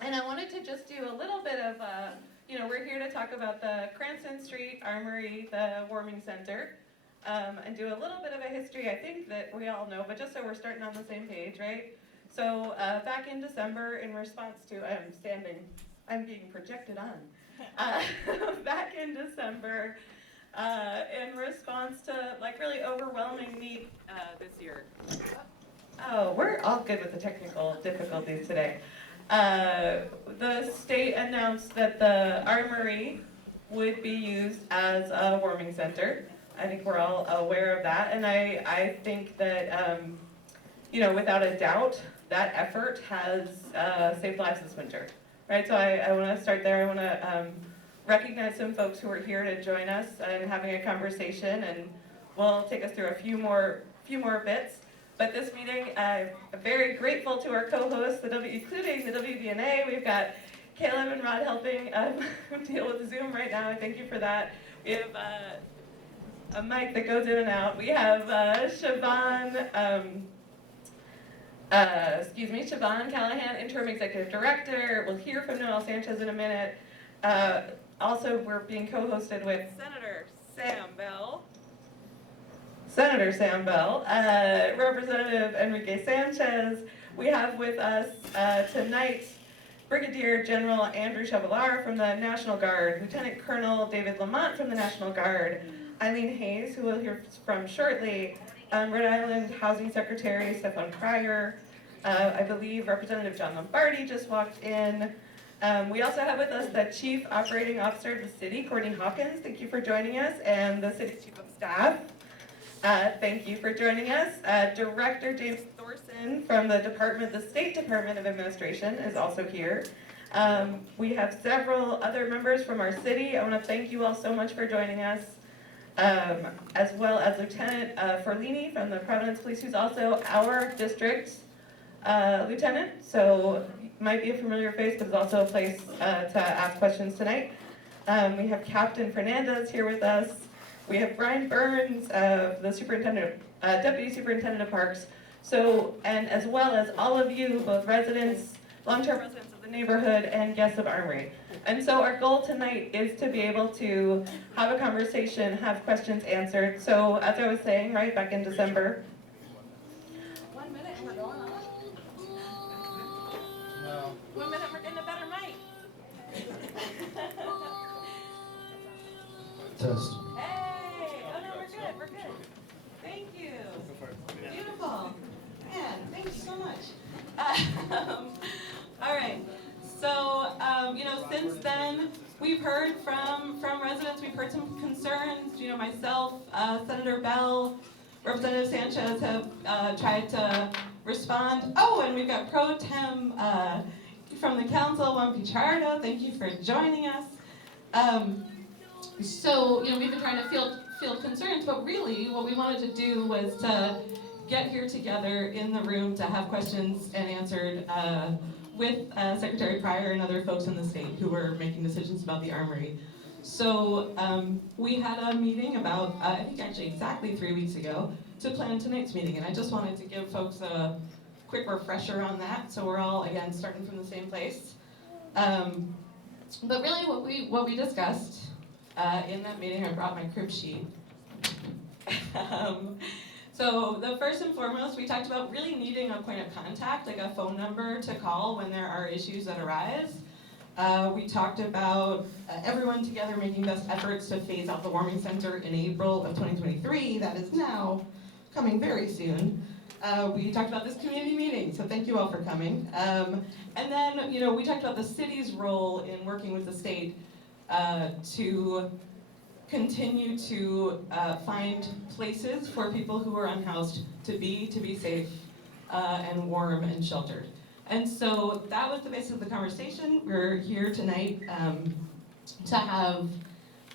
And I wanted to just do a little bit of, we're here to talk about the Cranston Street Armory, the warming center, and do a little bit of a history, I think that we all know, but just so we're starting on the same page, right? So back in December, in response to, I'm being projected on. Back in December, in response to like really overwhelming need this year. Oh, we're all good with the technical difficulties today. The state announced that the Armory would be used as a warming center. I think we're all aware of that, and I think that, without a doubt, that effort has saved lives this winter, right? So I want to start there. I want to recognize some folks who are here to join us and having a conversation, and we'll take us through a few more bits. But this meeting, I'm very grateful to our co-hosts, including the WBNA. We've got Caleb and Rod helping deal with Zoom right now. Thank you for that. We have a mic that goes in and out. We have Siobhan Callahan, Interim Executive Director. We'll hear from Noel Sanchez in a minute. Also, we're being co-hosted with Senator Sam Bell, Representative Enrique Sanchez. We have with us tonight Brigadier General Andrew Chevalier from the National Guard, Lieutenant Colonel David Lamont from the National Guard, Eileen Hayes, who we'll hear from shortly, Rhode Island Housing Secretary Stefan Pryor, I believe Representative John Lombardi just walked in. We also have with us the Chief Operating Officer of the city, Courtney Hawkins. Thank you for joining us, and the city's Chief of Staff. Thank you for joining us. Director James Thorson from the State Department of Administration is also here. We have several other members from our city. I want to thank you all so much for joining us, as well as Lieutenant Forlini from the Providence Police, who's also our district lieutenant. So might be a familiar face, but it's also a place to ask questions tonight. We have Captain Fernandez here with us. We have Brian Burns, the Deputy Superintendent of Parks. So, and as well as all of you, both residents, long-term residents of the neighborhood, and guests of Armory. And so our goal tonight is to be able to have a conversation, have questions answered. So as I was saying, right, back in December. 1 minute and we're going on. No. 1 minute, we're getting a better mic. Test. We're good. Thank you. Beautiful. Man, thank you so much. All right. So, since then, we've heard from residents, we've heard some concerns. Myself, Senator Bell, Representative Sanchez have tried to respond. Oh, and we've got Pro Tem from the council, Juan Pichardo. Thank you for joining us. So, we've been trying to field concerns, but really what we wanted to do was to get here together in the room to have questions and answered with Secretary Pryor and other folks in the state who were making decisions about the Armory. So we had a meeting about, I think actually exactly 3 weeks ago, to plan tonight's meeting, and I just wanted to give folks a quick refresher on that, so we're all, again, starting from the same place. But really what we discussed in that meeting, I brought my crib sheet. So the first and foremost, we talked about really needing a point of contact, like a phone number to call when there are issues that arise. We talked about everyone together making best efforts to phase out the warming center in April of 2023. That is now coming very soon. We talked about this community meeting, so thank you all for coming. And then, we talked about the city's role in working with the state to continue to find places for people who are unhoused to be safe and warm and sheltered. And so that was the basis of the conversation. We're here tonight to have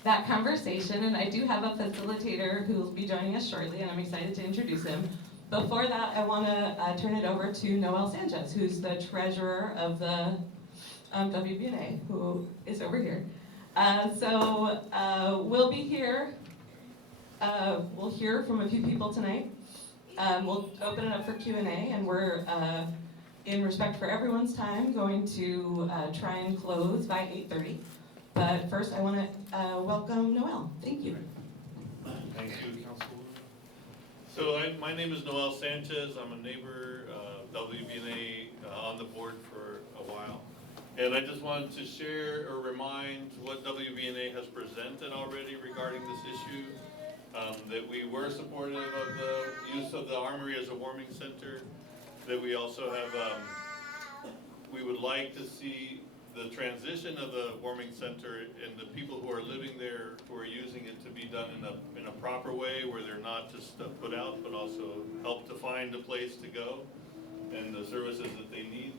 that conversation, and I do have a facilitator who will be joining us shortly, and I'm excited to introduce him. Before that, I want to turn it over to Noel Sanchez, who's the treasurer of the WBNA, who is over here. So we'll be here. We'll hear from a few people tonight. We'll open it up for Q&A, and we're in respect for everyone's time, going to try and close by 8:30. But first, I want to welcome Noel. Thank you. Thank you, Councilwoman. So my name is Noel Sanchez. I'm a neighbor, WBNA on the board for a while. And I just wanted to share or remind what WBNA has presented already regarding this issue. That we were supportive of the use of the Armory as a warming center. That we also have, we would like to see the transition of the warming center and the people who are living there, who are using it, to be done in a proper way where they're not just put out, but also help to find a place to go and the services that they need.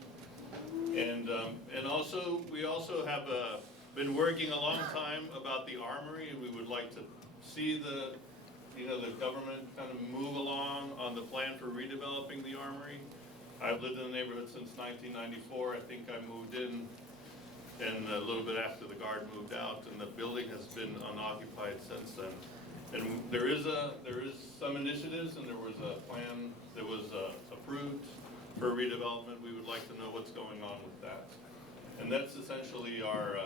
And also, we also have been working a long time about the Armory, and we would like to see the government kind of move along on the plan for redeveloping the Armory. I've lived in the neighborhood since 1994. I think I moved in and a little bit after the guard moved out, and the building has been unoccupied since then. And there is some initiatives, and there was a plan that was approved for redevelopment. We would like to know what's going on with that. And that's essentially our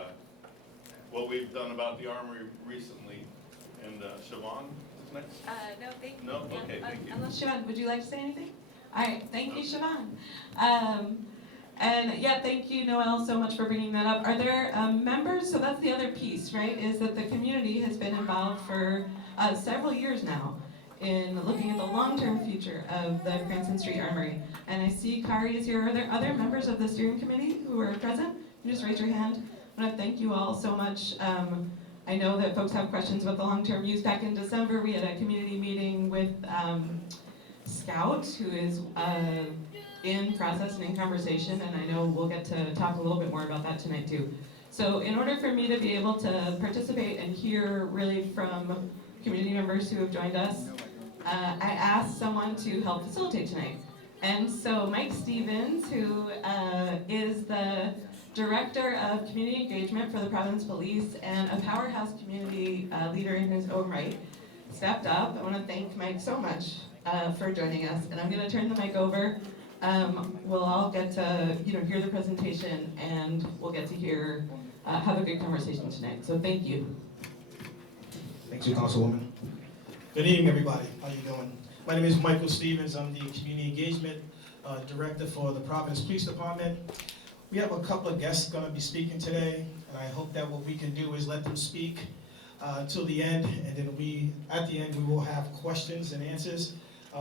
what we've done about the Armory recently. And Siobhan is next? No, thank you. No? Okay, thank you. Unless Siobhan, would you like to say anything? All right, thank you, Siobhan. And yeah, thank you, Noel, so much for bringing that up. Are there members? So that's the other piece, right? Is that the community has been involved for several years now in looking at the long-term future of the Cranston Street Armory. And I see Kari is here. Are there other members of the steering committee who are present? You just raise your hand. I want to thank you all so much. I know that folks have questions about the long-term use. Back in December, we had a community meeting with Scout, who is in process and in conversation, and I know we'll get to talk a little bit more about that tonight too. So in order for me to be able to participate and hear really from community members who have joined us, I asked someone to help facilitate tonight. And so Mike Stevens, who is the Director of Community Engagement for the Providence Police and a powerhouse community leader in his own right, stepped up. I want to thank Mike so much for joining us, and I'm going to turn the mic over. We'll all get to hear the presentation, and we'll get to have a good conversation tonight. So thank you. Thank you, Councilwoman. Good evening, everybody. How you doing? My name is Michael Stevens. I'm the Community Engagement Director for the Providence Police Department. We have a couple of guests going to be speaking today, and I hope that what we can do is let them speak till the end, and then at the end, we will have questions and answers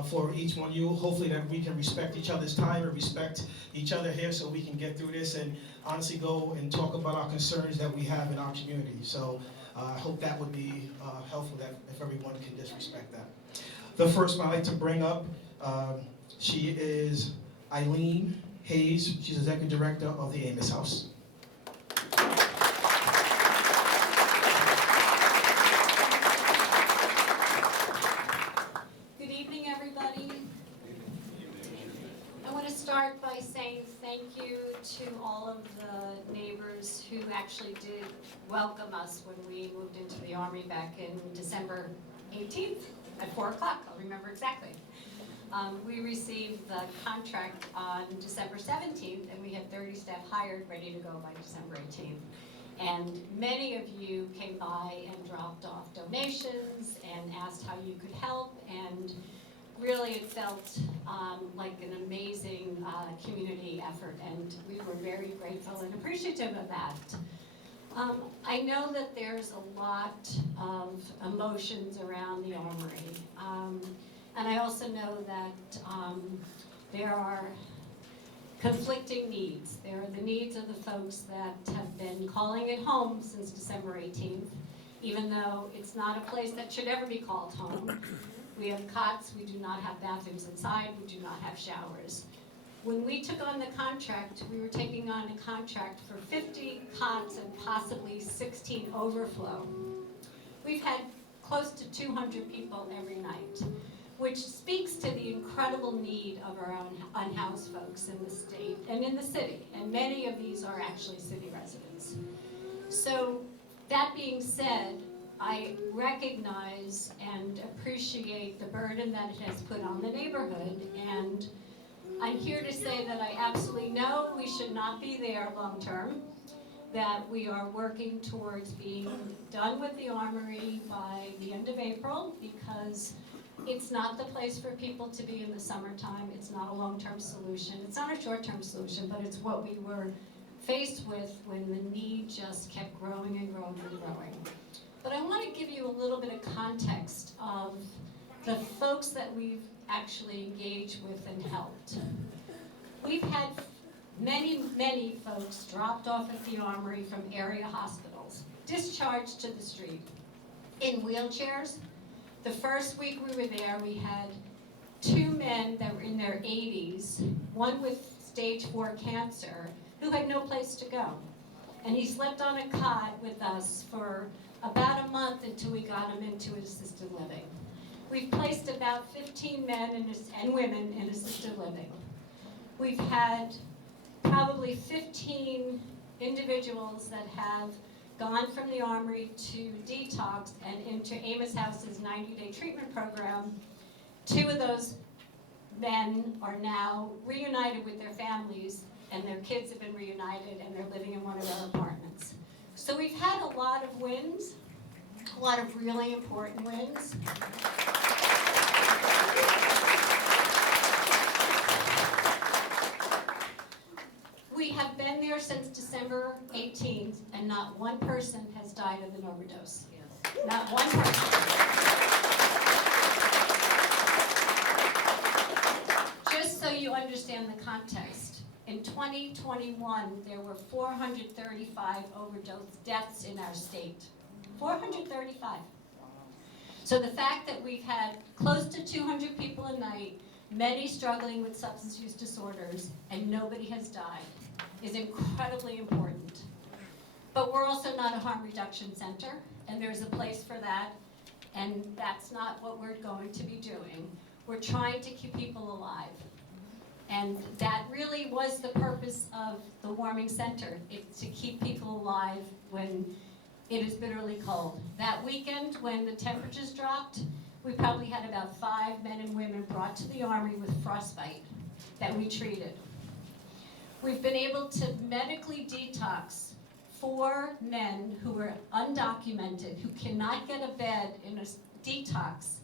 for each one of you. Hopefully that we can respect each other's time and respect each other here so we can get through this and honestly go and talk about our concerns that we have in our community. So I hope that would be helpful, that if everyone can just respect that. The first one I'd like to bring up, she is Eileen Hayes. She's Executive Director of the Amos House. Good evening, everybody. I want to start by saying thank you to all of the neighbors who actually did welcome us when we moved into the Armory back in December 18th at 4 o'clock. I'll remember exactly. We received the contract on December 17th, and we had 30 staff hired, ready to go by December 18th. And many of you came by and dropped off donations and asked how you could help, and really it felt like an amazing community effort, and we were very grateful and appreciative of that. I know that there's a lot of emotions around the Armory. And I also know that there are conflicting needs. There are the needs of the folks that have been calling it home since December 18th, even though it's not a place that should ever be called home. We have cots, we do not have bathrooms inside, we do not have showers. When we took on the contract, we were taking on a contract for 50 cots and possibly 16 overflow. We've had close to 200 people every night, which speaks to the incredible need of our own unhoused folks in the state and in the city, and many of these are actually city residents. So that being said, I recognize and appreciate the burden that it has put on the neighborhood, and I'm here to say that I absolutely know we should not be there long-term, that we are working towards being done with the Armory by the end of April, because it's not the place for people to be in the summertime. It's not a long-term solution. It's not a short-term solution, but it's what we were faced with when the need just kept growing and growing and growing. But I want to give you a little bit of context of the folks that we've actually engaged with and helped. We've had many, many folks dropped off at the Armory from area hospitals, discharged to the street, in wheelchairs. The first week we were there, we had 2 men that were in their 80s, one with stage 4 cancer, who had no place to go. And he slept on a cot with us for about a month until we got him into assisted living. We've placed about 15 men and women in assisted living. We've had probably 15 individuals that have gone from the Armory to detox and into Amos House's 90-day treatment program. 2 of those men are now reunited with their families, and their kids have been reunited, and they're living in one of our apartments. So we've had a lot of wins, a lot of really important wins. We have been there since December 18th, and not one person has died of an overdose. Yes. Not one person. Just so you understand the context, in 2021, there were 435 overdose deaths in our state. 435. So the fact that we've had close to 200 people a night, many struggling with substance use disorders, and nobody has died, is incredibly important. But we're also not a harm reduction center, and there's a place for that, and that's not what we're going to be doing. We're trying to keep people alive. And that really was the purpose of the warming center. It's to keep people alive when it is bitterly cold. That weekend, when the temperatures dropped, we probably had about 5 men and women brought to the Armory with frostbite that we treated. We've been able to medically detox 4 men who were undocumented, who cannot get a bed in a detox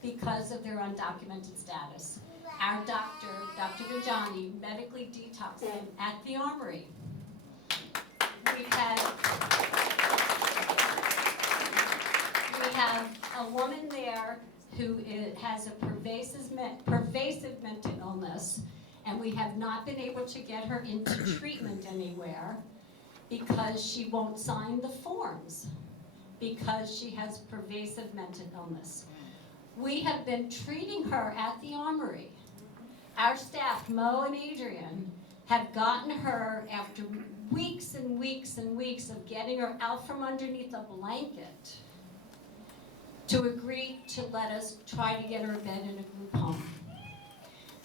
because of their undocumented status. Our doctor, Dr. Vijani, medically detoxed them at the Armory. We have a woman there who has a pervasive mental illness, and we have not been able to get her into treatment anywhere because she won't sign the forms, because she has pervasive mental illness. We have been treating her at the Armory. Our staff, Mo and Adrian, have gotten her, after weeks and weeks and weeks of getting her out from underneath a blanket, to agree to let us try to get her a bed in a group home.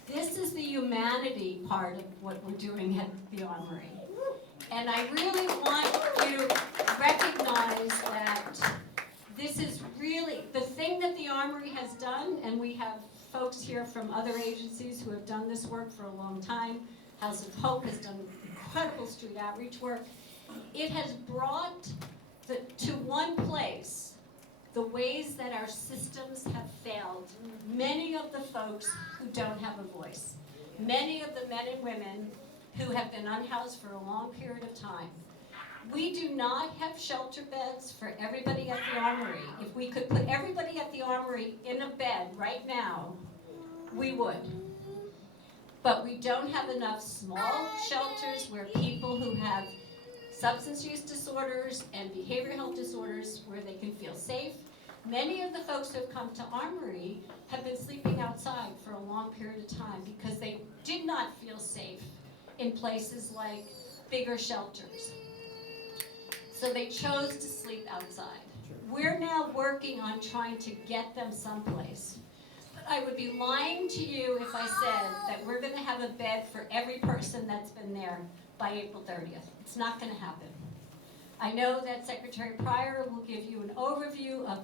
This is the humanity part of what we're doing at the Armory. And I really want you to recognize that this is really the thing that the Armory has done, and we have folks here from other agencies who have done this work for a long time. House of Hope has done incredible street outreach work. It has brought to one place the ways that our systems have failed many of the folks who don't have a voice. Many of the men and women who have been unhoused for a long period of time. We do not have shelter beds for everybody at the Armory. If we could put everybody at the Armory in a bed right now, we would. But we don't have enough small shelters where people who have substance use disorders and behavioral health disorders, where they can feel safe. Many of the folks who have come to Armory have been sleeping outside for a long period of time because they did not feel safe in places like bigger shelters. So they chose to sleep outside. We're now working on trying to get them someplace. But I would be lying to you if I said that we're going to have a bed for every person that's been there by April 30th. It's not going to happen. I know that Secretary Pryor will give you an overview of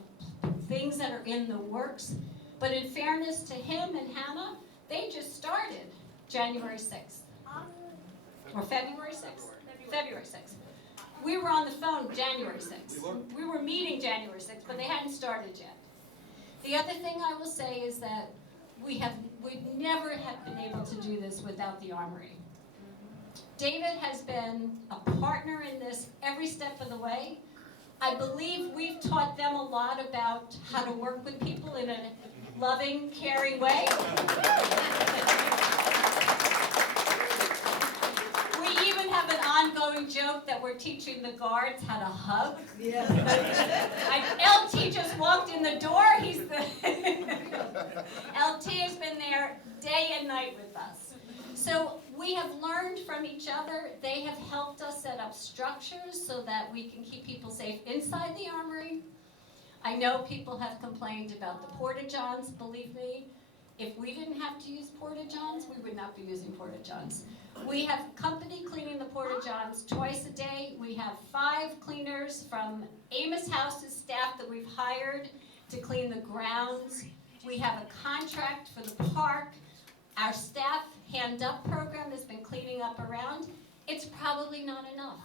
things that are in the works, but in fairness to him and Hannah, they just started. January 6th. Or February 6th? February 6th. We were on the phone January 6th. We were meeting January 6th, but they hadn't started yet. The other thing I will say is that we'd never have been able to do this without the Armory. David has been a partner in this every step of the way. I believe we've taught them a lot about how to work with people in a loving, caring way. We even have an ongoing joke that we're teaching the guards how to hug. Yeah. LT just walked in the door. He's the LT has been there day and night with us. So we have learned from each other. They have helped us set up structures so that we can keep people safe inside the Armory. I know people have complained about the porta-johns. Believe me, if we didn't have to use porta-johns, we would not be using porta-johns. We have company cleaning the porta-johns twice a day. We have 5 cleaners from Amos House's staff that we've hired to clean the grounds. We have a contract for the park. Our staff Hand Up program has been cleaning up around. It's probably not enough.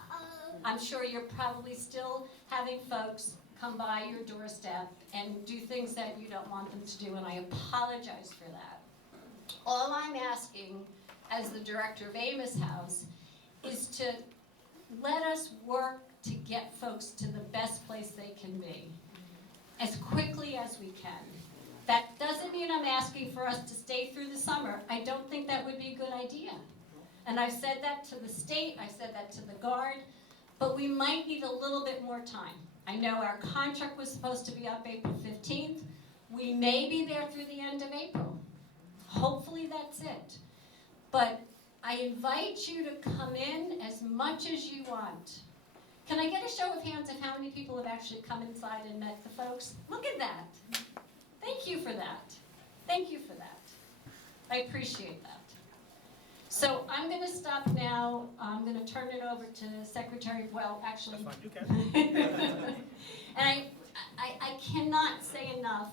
I'm sure you're probably still having folks come by your doorstep and do things that you don't want them to do, and I apologize for that. All I'm asking as the director of Amos House is to let us work to get folks to the best place they can be as quickly as we can. That doesn't mean I'm asking for us to stay through the summer. I don't think that would be a good idea. And I've said that to the state, I said that to the Guard, but we might need a little bit more time. I know our contract was supposed to be up April 15th. We may be there through the end of April. Hopefully that's it. But I invite you to come in as much as you want. Can I get a show of hands of how many people have actually come inside and met the folks? Look at that. Thank you for that. Thank you for that. I appreciate that. So I'm going to stop now. I'm going to turn it over to Secretary, well, actually. That's fine, you can. And I cannot say enough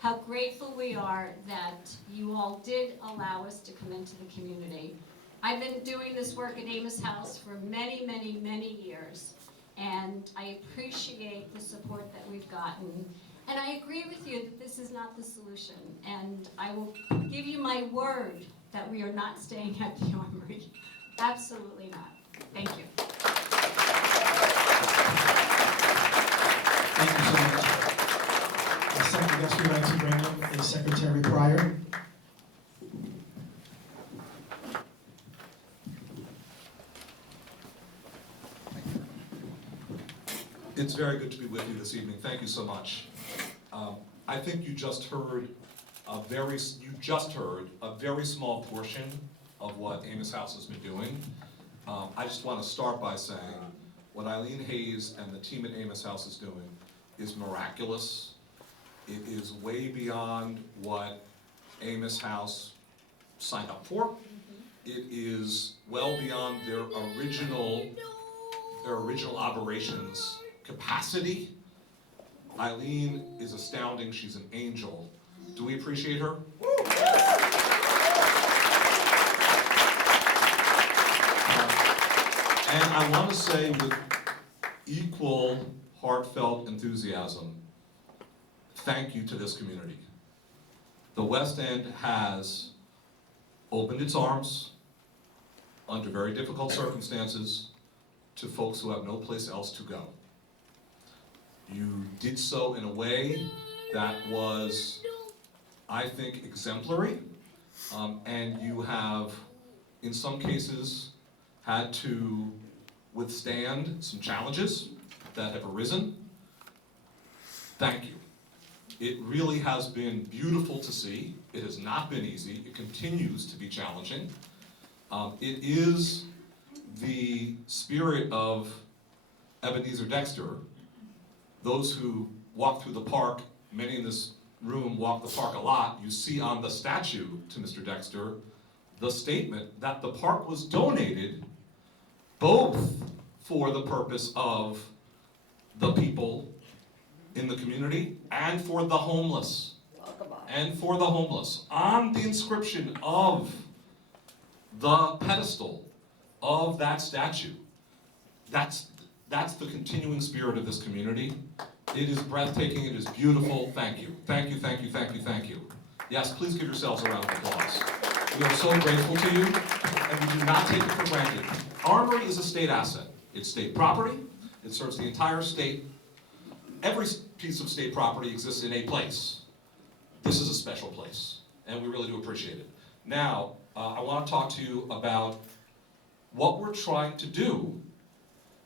how grateful we are that you all did allow us to come into the community. I've been doing this work at Amos House for many, many, many years, and I appreciate the support that we've gotten. And I agree with you that this is not the solution, and I will give you my word that we are not staying at the Armory. Absolutely not. Thank you. Thank you so much. The second guest we'd like to bring up is Secretary Pryor. It's very good to be with you this evening. Thank you so much. I think you just heard a very small portion of what Amos House has been doing. I just want to start by saying what Eileen Hayes and the team at Amos House is doing is miraculous. It is way beyond what Amos House signed up for. It is well beyond their original operations capacity. Eileen is astounding. She's an angel. Do we appreciate her? And I want to say with equal heartfelt enthusiasm, thank you to this community. The West End has opened its arms under very difficult circumstances to folks who have no place else to go. You did so in a way that was, I think, exemplary, and you have, in some cases, had to withstand some challenges that have arisen. Thank you. It really has been beautiful to see. It has not been easy. It continues to be challenging. It is the spirit of Ebenezer Dexter. Those who walk through the park, many in this room walk the park a lot, you see on the statue to Mr. Dexter the statement that the park was donated both for the purpose of the people in the community and for the homeless. On the inscription of the pedestal of that statue. That's the continuing spirit of this community. It is breathtaking, it is beautiful. Thank you. Thank you, thank you, thank you, thank you. Yes, please give yourselves a round of applause. We are so grateful to you, and we do not take it for granted. Armory is a state asset. It's state property. It serves the entire state. Every piece of state property exists in a place. This is a special place, and we really do appreciate it. Now, I want to talk to you about what we're trying to do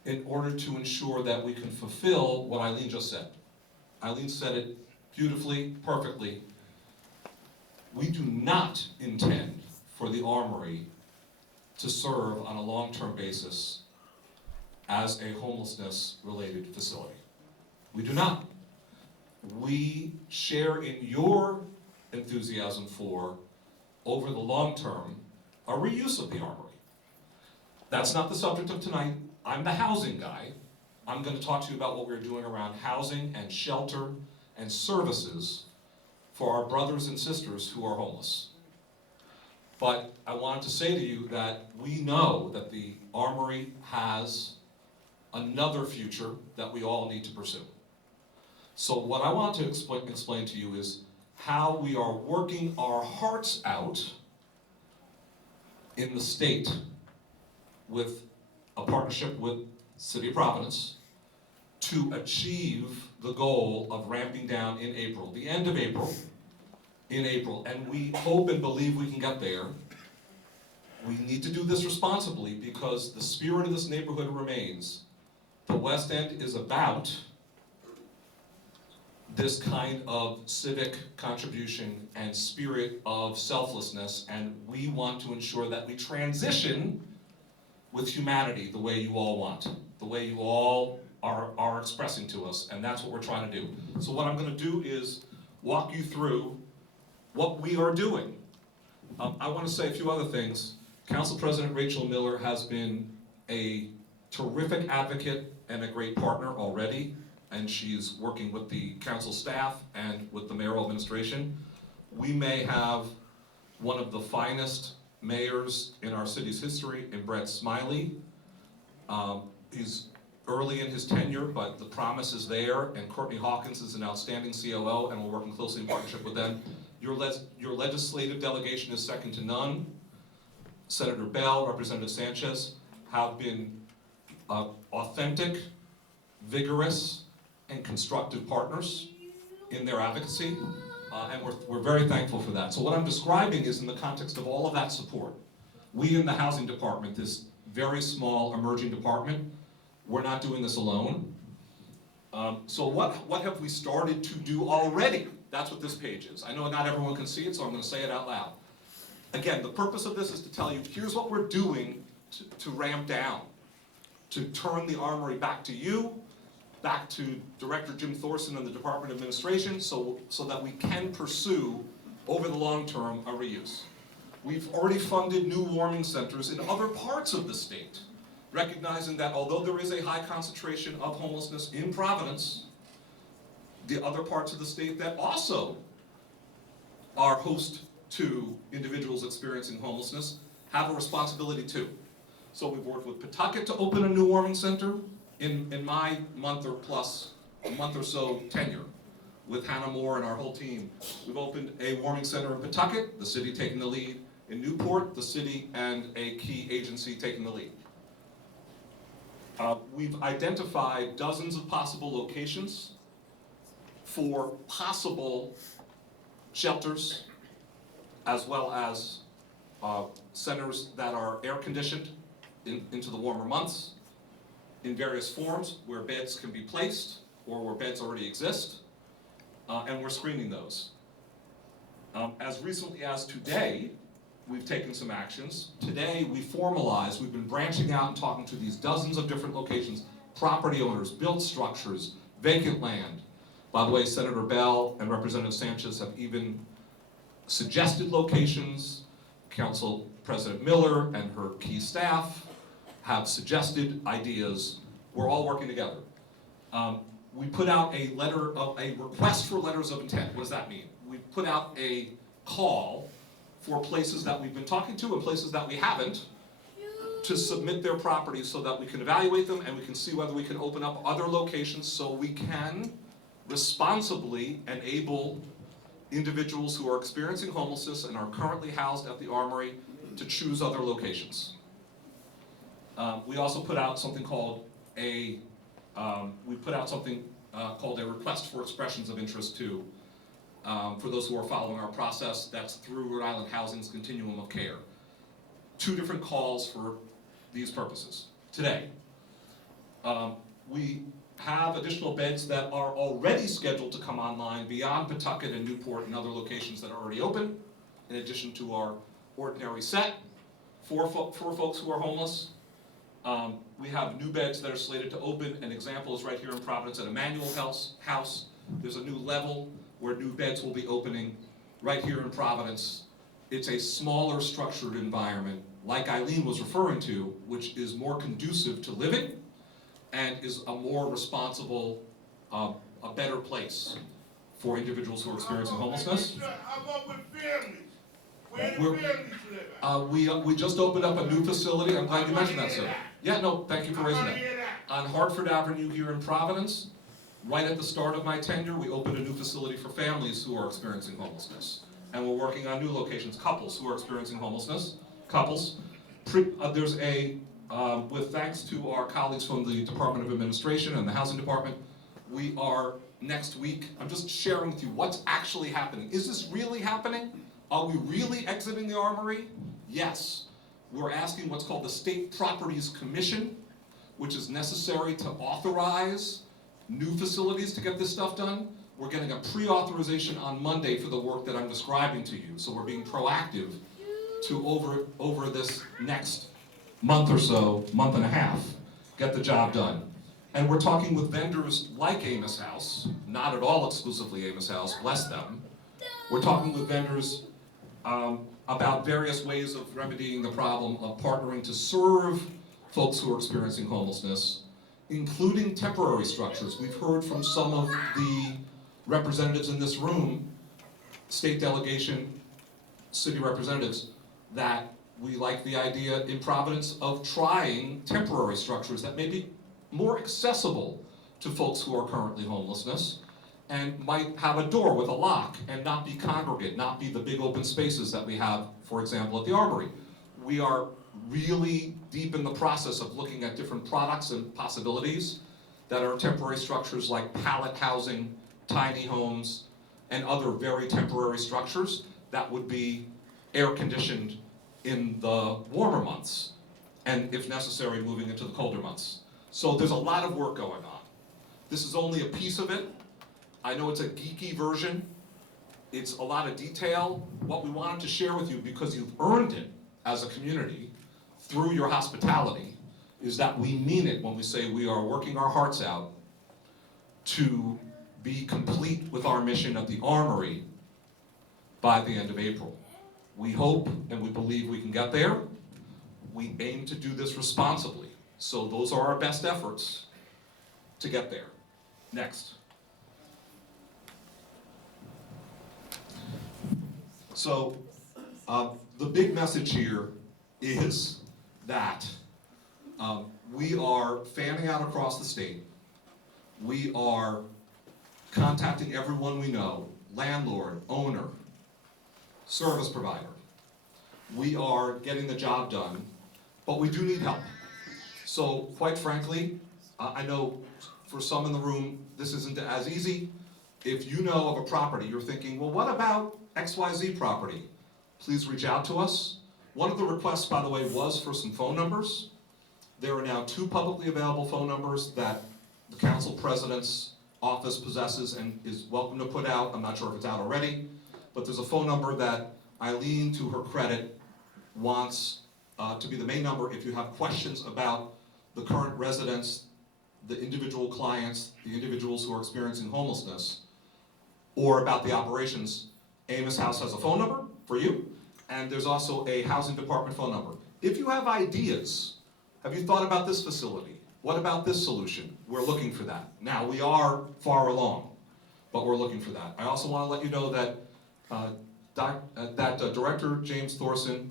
in order to ensure that we can fulfill what Eileen just said. Eileen said it beautifully, perfectly. We do not intend for the Armory to serve on a long-term basis as a homelessness-related facility. We do not. We share in your enthusiasm for, over the long term, a reuse of the Armory. That's not the subject of tonight. I'm the housing guy. I'm going to talk to you about what we're doing around housing and shelter and services for our brothers and sisters who are homeless. But I wanted to say to you that we know that the Armory has another future that we all need to pursue. So what I want to explain to you is how we are working our hearts out in the state with a partnership with City of Providence to achieve the goal of ramping down in April, the end of April, in April, and we hope and believe we can get there. We need to do this responsibly because the spirit of this neighborhood remains. The West End is about this kind of civic contribution and spirit of selflessness, and we want to ensure that we transition with humanity the way you all want, the way you all are expressing to us, and that's what we're trying to do. So what I'm going to do is walk you through what we are doing. I want to say a few other things. Council President Rachel Miller has been a terrific advocate and a great partner already, and she's working with the council staff and with the mayoral administration. We may have one of the finest mayors in our city's history in Brett Smiley. He's early in his tenure, but the promise is there, and Courtney Hawkins is an outstanding COO, and we're working closely in partnership with them. Your legislative delegation is second to none. Senator Bell, Representative Sanchez have been authentic, vigorous, and constructive partners in their advocacy, and we're very thankful for that. So what I'm describing is in the context of all of that support. We in the housing department, this very small emerging department, we're not doing this alone. So what have we started to do already? That's what this page is. I know not everyone can see it, so I'm going to say it out loud. Again, the purpose of this is to tell you, here's what we're doing to ramp down, to turn the Armory back to you, back to Director Jim Thorson and the Department of Administration, so that we can pursue, over the long term, a reuse. We've already funded new warming centers in other parts of the state, recognizing that although there is a high concentration of homelessness in Providence, the other parts of the state that also are host to individuals experiencing homelessness have a responsibility too. So we've worked with Pawtucket to open a new warming center in my month or so tenure with Hannah Moore and our whole team. We've opened a warming center in Pawtucket, the city taking the lead. In Newport, the city and a key agency taking the lead. We've identified dozens of possible locations for possible shelters, as well as centers that are air-conditioned into the warmer months, in various forms, where beds can be placed, or where beds already exist, and we're screening those. As recently as today, we've taken some actions. Today, we've been branching out and talking to these dozens of different locations, property owners, built structures, vacant land. By the way, Senator Bell and Representative Sanchez have even suggested locations. Council President Miller and her key staff have suggested ideas. We're all working together. We put out a request for letters of intent. What does that mean? We put out a call for places that we've been talking to and places that we haven't to submit their properties so that we can evaluate them and we can see whether we can open up other locations so we can responsibly enable individuals who are experiencing homelessness and are currently housed at the Armory to choose other locations. We also put out something called a request for expressions of interest too, for those who are following our process. That's through Rhode Island Housing's Continuum of Care. 2 different calls for these purposes. Today, we have additional beds that are already scheduled to come online beyond Pawtucket and Newport and other locations that are already open, in addition to our ordinary set for folks who are homeless. We have new beds that are slated to open. An example is right here in Providence at Emmanuel House. There's a new level where new beds will be opening right here in Providence. It's a smaller structured environment, like Eileen was referring to, which is more conducive to living and is a more responsible, a better place for individuals who are experiencing homelessness. How about with families? Where do families live at? We just opened up a new facility. I'm glad you mentioned that, sir. Yeah, no, thank you for raising that. On Hartford Avenue here in Providence, right at the start of my tenure, we opened a new facility for families who are experiencing homelessness. And we're working on new locations, couples who are experiencing homelessness, couples. There's with thanks to our colleagues from the Department of Administration and the Housing Department, we are next week, I'm just sharing with you what's actually happening. Is this really happening? Are we really exiting the Armory? Yes. We're asking what's called the State Properties Commission, which is necessary to authorize new facilities to get this stuff done. We're getting a pre-authorization on Monday for the work that I'm describing to you. So we're being proactive to over this next month or so, month and a half, get the job done. And we're talking with vendors like Amos House, not at all exclusively Amos House, bless them. We're talking with vendors about various ways of remedying the problem of partnering to serve folks who are experiencing homelessness, including temporary structures. We've heard from some of the representatives in this room, state delegation, city representatives, that we like the idea in Providence of trying temporary structures that may be more accessible to folks who are currently homelessness and might have a door with a lock and not be congregate, not be the big open spaces that we have, for example, at the Armory. We are really deep in the process of looking at different products and possibilities that are temporary structures like pallet housing, tiny homes, and other very temporary structures that would be air-conditioned in the warmer months, and if necessary, moving into the colder months. So there's a lot of work going on. This is only a piece of it. I know it's a geeky version. It's a lot of detail. What we wanted to share with you, because you've earned it as a community through your hospitality, is that we mean it when we say we are working our hearts out to be complete with our mission at the Armory by the end of April. We hope and we believe we can get there. We aim to do this responsibly. So those are our best efforts to get there. Next. So the big message here is that we are fanning out across the state. We are contacting everyone we know, landlord, owner, service provider. We are getting the job done, but we do need help. So quite frankly, I know for some in the room, this isn't as easy. If you know of a property, you're thinking, well, what about XYZ property? Please reach out to us. One of the requests, by the way, was for some phone numbers. There are now 2 publicly available phone numbers that the council president's office possesses and is welcome to put out. I'm not sure if it's out already, but there's a phone number that Eileen, to her credit, wants to be the main number if you have questions about the current residents, the individual clients, the individuals who are experiencing homelessness, or about the operations. Amos House has a phone number for you, and there's also a housing department phone number. If you have ideas, have you thought about this facility? What about this solution? We're looking for that. Now, we are far along, but we're looking for that. I also want to let you know that Director James Thorson,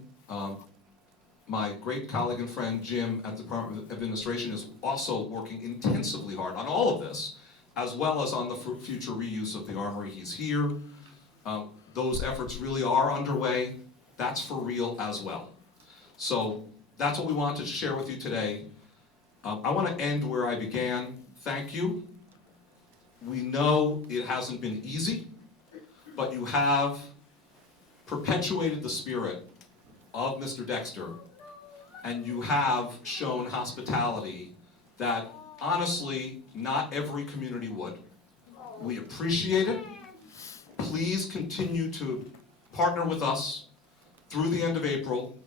my great colleague and friend Jim at the Department of Administration is also working intensively hard on all of this, as well as on the future reuse of the Armory. He's here. Those efforts really are underway. That's for real as well. So that's what we wanted to share with you today. I want to end where I began. Thank you. We know it hasn't been easy, but you have perpetuated the spirit of Mr. Dexter, and you have shown hospitality that honestly not every community would. We appreciate it. Please continue to partner with us through the end of April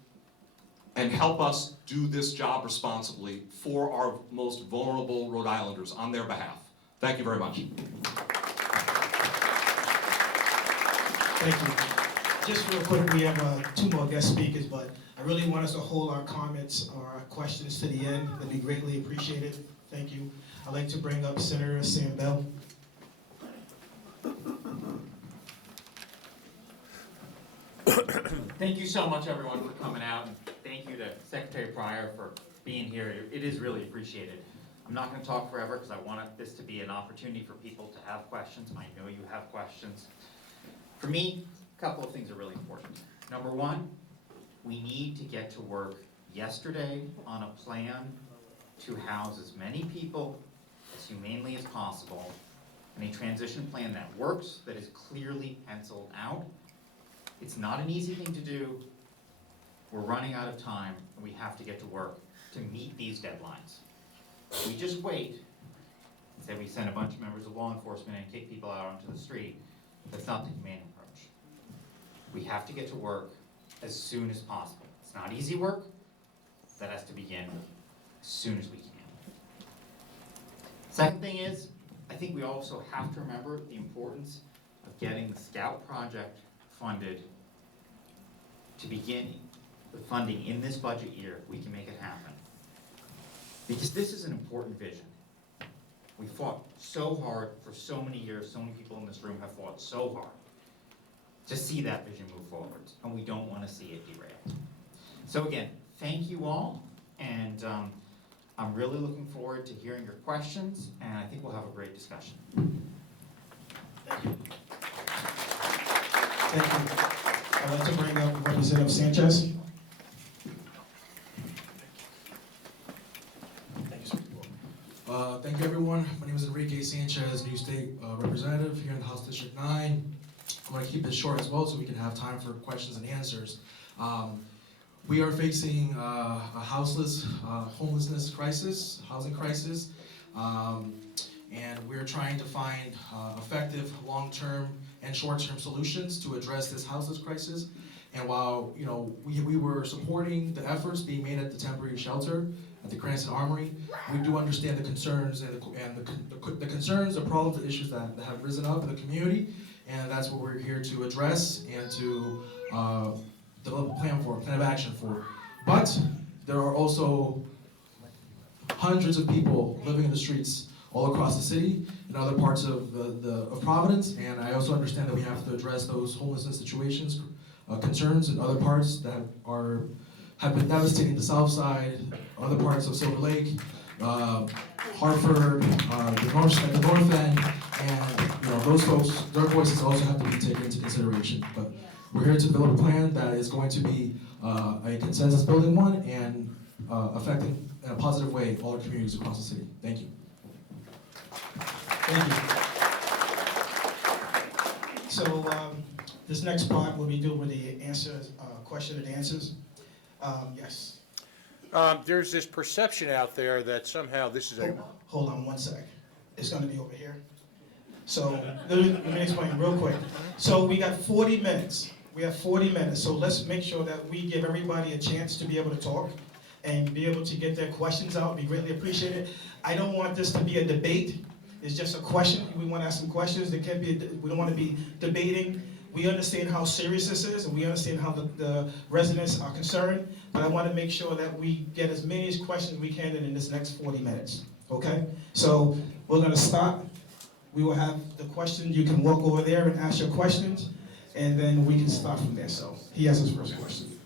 and help us do this job responsibly for our most vulnerable Rhode Islanders on their behalf. Thank you very much. Thank you. Just real quick, we have 2 more guest speakers, but I really want us to hold our comments or our questions to the end. That'd be greatly appreciated. Thank you. I'd like to bring up Senator Sam Bell. Thank you so much, everyone, for coming out, and thank you to Secretary Pryor for being here. It is really appreciated. I'm not going to talk forever because I want this to be an opportunity for people to have questions. I know you have questions. For me, a couple of things are really important. Number one, we need to get to work yesterday on a plan to house as many people as humanely as possible, and a transition plan that works, that is clearly penciled out. It's not an easy thing to do. We're running out of time, and we have to get to work to meet these deadlines. If we just wait and say we send a bunch of members of law enforcement and kick people out onto the street, that's not the humane approach. We have to get to work as soon as possible. It's not easy work. That has to begin as soon as we can. Second thing is, I think we also have to remember the importance of getting the Scout project funded to begin the funding in this budget year. We can make it happen. Because this is an important vision. We fought so hard for so many years, so many people in this room have fought so hard to see that vision move forward, and we don't want to see it derailed. So again, thank you all, and I'm really looking forward to hearing your questions, and I think we'll have a great discussion. Thank you. Thank you. I'd like to bring up Representative Sanchez. Thank you, everyone. My name is Enrique Sanchez, new state representative here in House District 9. I'm going to keep this short as well so we can have time for questions and answers. We are facing a homelessness crisis, housing crisis, and we're trying to find effective long-term and short-term solutions to address this homelessness crisis. And while we were supporting the efforts being made at the temporary shelter at the Cranston Armory, we do understand the concerns and the concerns, the problems, the issues that have risen up in the community, and that's what we're here to address and to develop a plan of action for. But there are also hundreds of people living in the streets all across the city and other parts of Providence, and I also understand that we have to address those homelessness situations, concerns in other parts that have been devastating the South Side, other parts of Silver Lake, Hartford, the North End, and those folks, their voices also have to be taken into consideration. But we're here to build a plan that is going to be a consensus building one and affecting in a positive way all our communities across the city. Thank you. Thank you. So this next part will be dealing with the answers, question and answers. Yes. There's this perception out there that somehow this is a... Hold on one sec. It's going to be over here. So let me explain real quick. So we got 40 minutes. We have 40 minutes. So let's make sure that we give everybody a chance to be able to talk and be able to get their questions out. We greatly appreciate it. I don't want this to be a debate. It's just a question. We want to ask some questions. There can't be. We don't want to be debating. We understand how serious this is, and we understand how the residents are concerned. But I want to make sure that we get as many questions as we can in this next 40 minutes. Okay? So we're going to stop. We will have the question. You can walk over there and ask your questions. and then we can start from there. So he has his first question.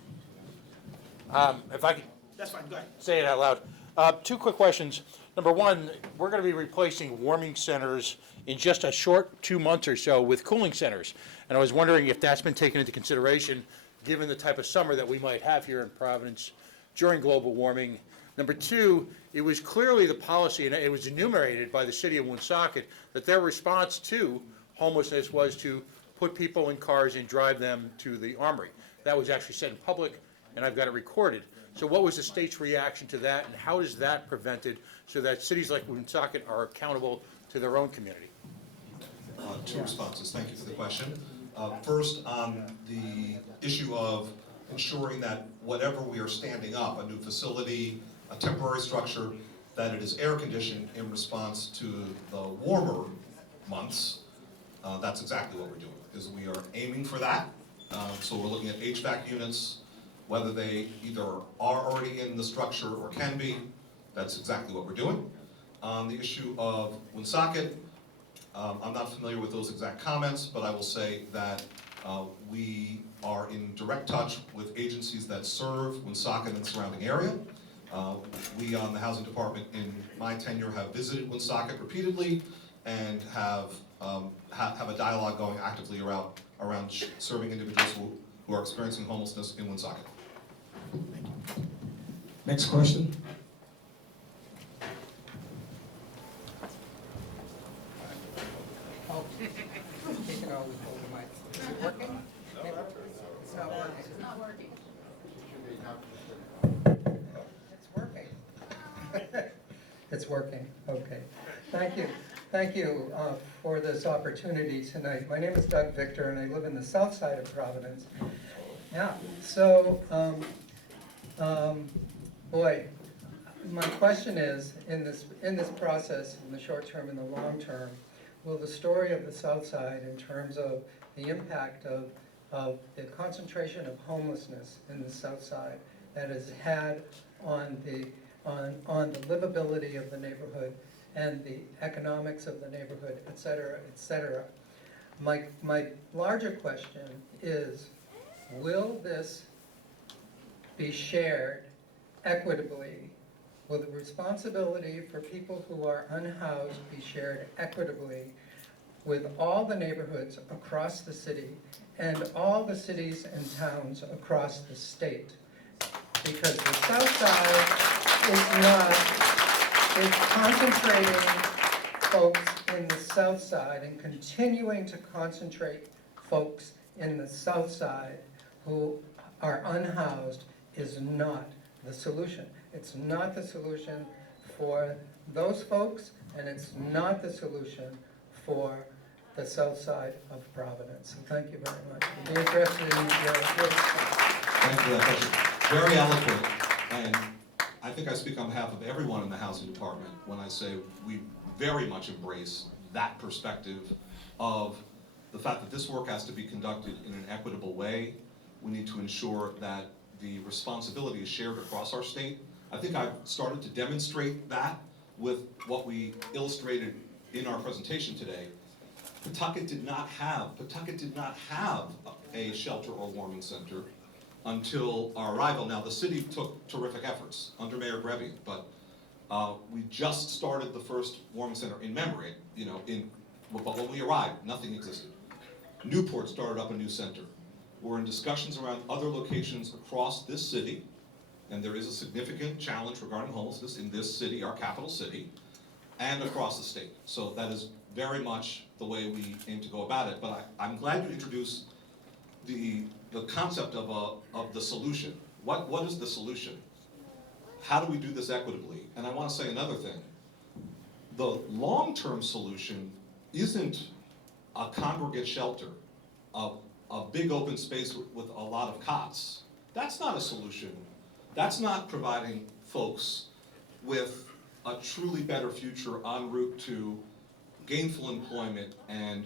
If I could That's fine, go ahead. say it out loud. Two quick questions. Number one, we're going to be replacing warming centers in just a short 2 months or so with cooling centers. And I was wondering if that's been taken into consideration, given the type of summer that we might have here in Providence during global warming. Number two, it was clearly the policy, and it was enumerated by the city of Woonsocket, that their response to homelessness was to put people in cars and drive them to the Armory. That was actually said in public, and I've got it recorded. So what was the state's reaction to that, and how is that prevented so that cities like Woonsocket are accountable to their own community? Two responses. Thank you for the question. First, on the issue of ensuring that whatever we are standing up, a new facility, a temporary structure, that it is air conditioned in response to the warmer months. That's exactly what we're doing, is we are aiming for that. So we're looking at HVAC units, whether they either are already in the structure or can be. That's exactly what we're doing. On the issue of Woonsocket, I'm not familiar with those exact comments, but I will say that we are in direct touch with agencies that serve Woonsocket and the surrounding area. We on the Housing Department in my tenure have visited Woonsocket repeatedly and have a dialogue going actively around serving individuals who are experiencing homelessness in Woonsocket. Thank you. Next question. You can always hold the mic. Is it working? It's not working. It's not working. It's working. It's working, okay. Thank you. Thank you for this opportunity tonight. My name is Doug Victor and I live in the south side of Providence. Yeah, so, boy, my question is, in this process, in the short term and the long term, will the story of the South Side in terms of the impact of the concentration of homelessness in the South Side that has had on the livability of the neighborhood and the economics of the neighborhood, et cetera, et cetera. My larger question is, will this be shared equitably? Will the responsibility for people who are unhoused be shared equitably with all the neighborhoods across the city and all the cities and towns across the state? Because the South Side is concentrating folks in the South Side and continuing to concentrate folks in the South Side who are unhoused is not the solution. It's not the solution for those folks, and it's not the solution for the south side of Providence. And thank you very much. I'd be interested in your Thank you for that question. Very eloquent, and I think I speak on behalf of everyone in the Housing Department when I say we very much embrace that perspective of the fact that this work has to be conducted in an equitable way. We need to ensure that the responsibility is shared across our state. I think I've started to demonstrate that with what we illustrated in our presentation today. Pawtucket did not have a shelter or warming center until our arrival. Now, the city took terrific efforts under Mayor Grevy, but we just started the first warming center in memory, but when we arrived, nothing existed. Newport started up a new center. We're in discussions around other locations across this city, and there is a significant challenge regarding homelessness in this city, our capital city, and across the state. So that is very much the way we aim to go about it. But I'm glad to introduce the concept of the solution. What is the solution? How do we do this equitably? And I want to say another thing. The long-term solution isn't a congregate shelter, a big open space with a lot of cots. That's not a solution. That's not providing folks with a truly better future en route to gainful employment and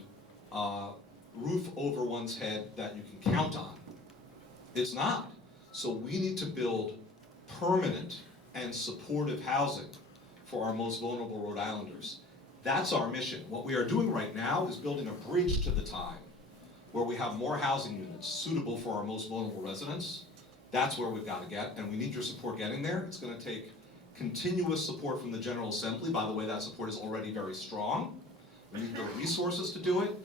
a roof over one's head that you can count on. It's not. So we need to build permanent and supportive housing for our most vulnerable Rhode Islanders. That's our mission. What we are doing right now is building a bridge to the time where we have more housing units suitable for our most vulnerable residents. That's where we've got to get, and we need your support getting there. It's going to take continuous support from the General Assembly. By the way, that support is already very strong. We need the resources to do it.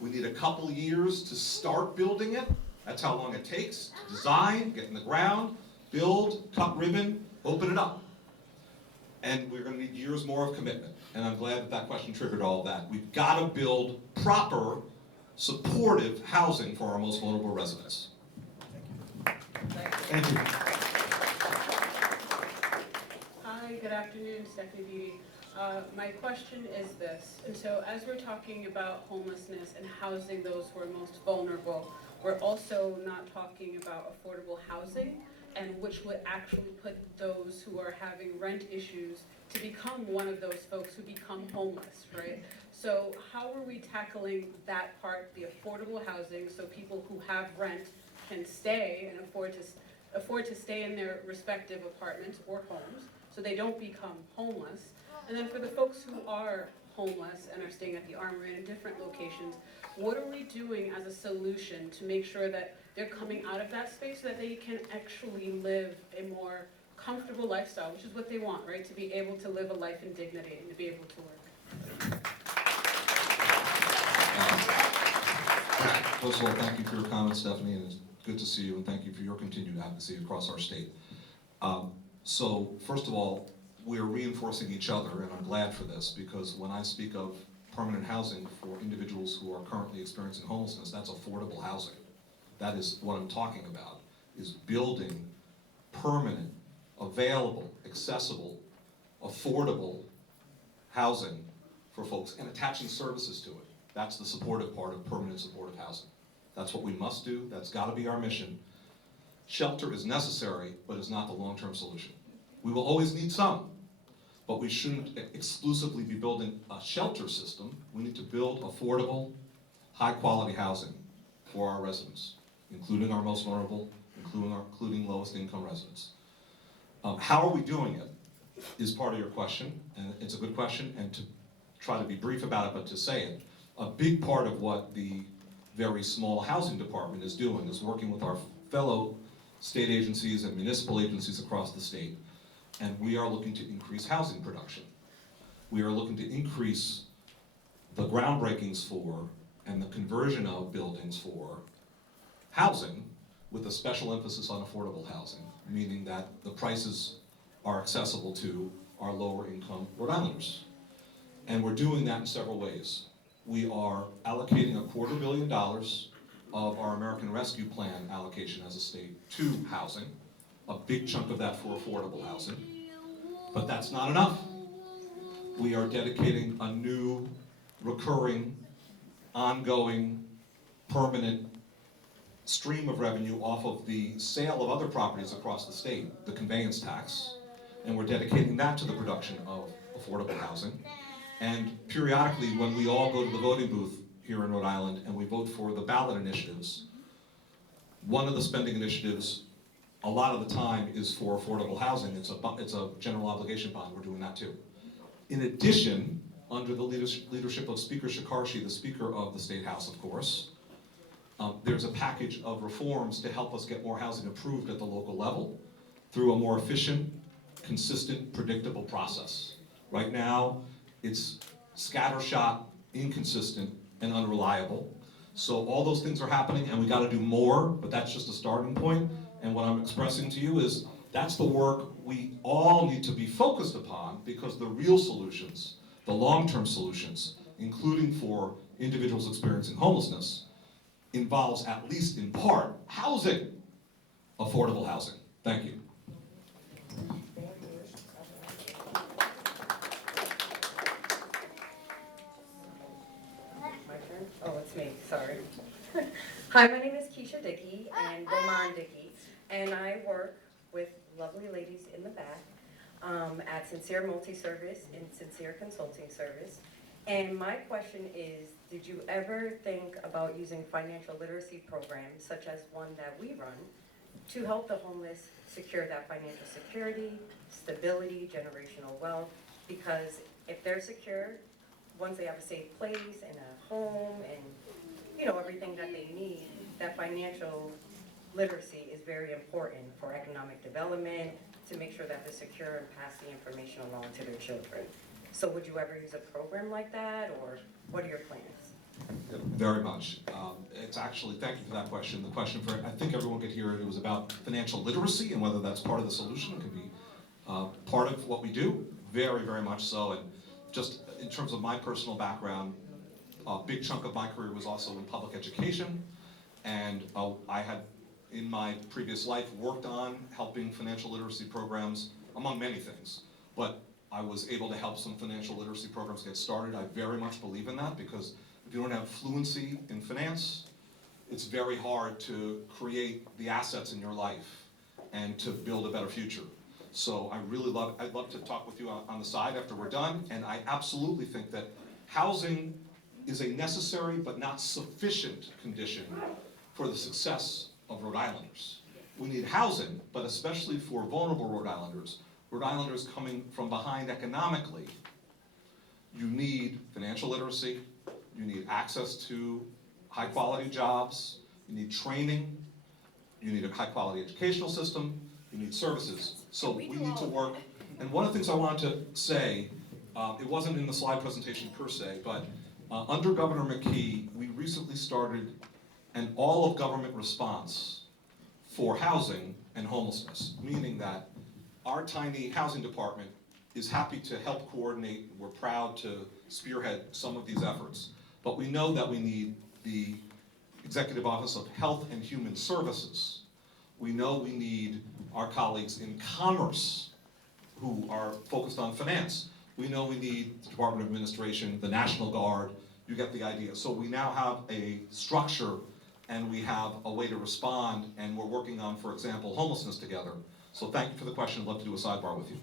We need a couple years to start building it. That's how long it takes to design, get in the ground, build, cut ribbon, open it up. And we're going to need years more of commitment. And I'm glad that that question triggered all of that. We've got to build proper, supportive housing for our most vulnerable residents. Thank you. Hi, good afternoon, Stephanie Beatty. My question is this, and so as we're talking about homelessness and housing those who are most vulnerable, we're also not talking about affordable housing, and which would actually put those who are having rent issues to become one of those folks who become homeless, right? So how are we tackling that part, the affordable housing, so people who have rent can stay and afford to stay in their respective apartments or homes, so they don't become homeless? And then for the folks who are homeless and are staying at the Armory and in different locations, what are we doing as a solution to make sure that they're coming out of that space so that they can actually live a more comfortable lifestyle, which is what they want, right? To be able to live a life in dignity and to be able to work. First of all, thank you for your comments, Stephanie, and it's good to see you, and thank you for your continued advocacy across our state. So, first of all, we are reinforcing each other, and I'm glad for this, because when I speak of permanent housing for individuals who are currently experiencing homelessness, that's affordable housing. That is what I'm talking about, is building permanent, available, accessible, affordable housing for folks and attaching services to it. That's the supportive part of permanent supportive housing. That's what we must do. That's got to be our mission. Shelter is necessary, but is not the long-term solution. We will always need some, but we shouldn't exclusively be building a shelter system. We need to build affordable, high-quality housing for our residents, including our most vulnerable, including lowest income residents. How are we doing it is part of your question, and it's a good question, and to try to be brief about it, but to say it, a big part of what the very small housing department is doing is working with our fellow state agencies and municipal agencies across the state, and we are looking to increase housing production. We are looking to increase the groundbreakings for and the conversion of buildings for housing with a special emphasis on affordable housing, meaning that the prices are accessible to our lower income Rhode Islanders. And we're doing that in several ways. We are allocating $250 million of our American Rescue Plan allocation as a state to housing, a big chunk of that for affordable housing, but that's not enough. We are dedicating a new, recurring, ongoing, permanent stream of revenue off of the sale of other properties across the state, the conveyance tax, and we're dedicating that to the production of affordable housing. And periodically, when we all go to the voting booth here in Rhode Island and we vote for the ballot initiatives, one of the spending initiatives, a lot of the time, is for affordable housing. It's a general obligation bond. We're doing that too. In addition, under the leadership of Speaker Shekarshi, the Speaker of the State House, of course, there's a package of reforms to help us get more housing approved at the local level through a more efficient, consistent, predictable process. Right now, it's scattershot, inconsistent, and unreliable. So all those things are happening, and we got to do more, but that's just a starting point. And what I'm expressing to you is that's the work we all need to be focused upon, because the real solutions, the long-term solutions, including for individuals experiencing homelessness, involves, at least in part, housing, affordable housing. Thank you. My turn? Oh, it's me, sorry. Hi, my name is Keisha Dickey and Roman Dickey, and I work with lovely ladies in the back at Sincere Multi-Service and Sincere Consulting Service. And my question is, did you ever think about using financial literacy programs, such as one that we run, to help the homeless secure that financial security, stability, generational wealth? Because if they're secure, once they have a safe place and a home and everything that they need, that financial literacy is very important for economic development, to make sure that they're secure and pass the information along to their children. So would you ever use a program like that, or what are your plans? Yeah, very much. It's actually, thank you for that question. The question for, I think everyone could hear it, it was about financial literacy and whether that's part of the solution. It can be part of what we do, very, very much so. And just in terms of my personal background, a big chunk of my career was also in public education. And I had, in my previous life, worked on helping financial literacy programs, among many things. But I was able to help some financial literacy programs get started. I very much believe in that, because if you don't have fluency in finance, it's very hard to create the assets in your life and to build a better future. So I'd love to talk with you on the side after we're done, and I absolutely think that housing is a necessary but not sufficient condition for the success of Rhode Islanders. We need housing, but especially for vulnerable Rhode Islanders coming from behind economically, you need financial literacy, you need access to high quality jobs, you need training, you need a high quality educational system, you need services. So we need to work, and one of the things I wanted to say, it wasn't in the slide presentation per se, but under Governor McKee, we recently started an all of government response for housing and homelessness, meaning that our tiny housing department is happy to help coordinate. We're proud to spearhead some of these efforts. But we know that we need the Executive Office of Health and Human Services. We know we need our colleagues in Commerce who are focused on finance. We know we need the Department of Administration, the National Guard. You get the idea. So we now have a structure and we have a way to respond, and we're working on, for example, homelessness together. So thank you for the question. I'd love to do a sidebar with you.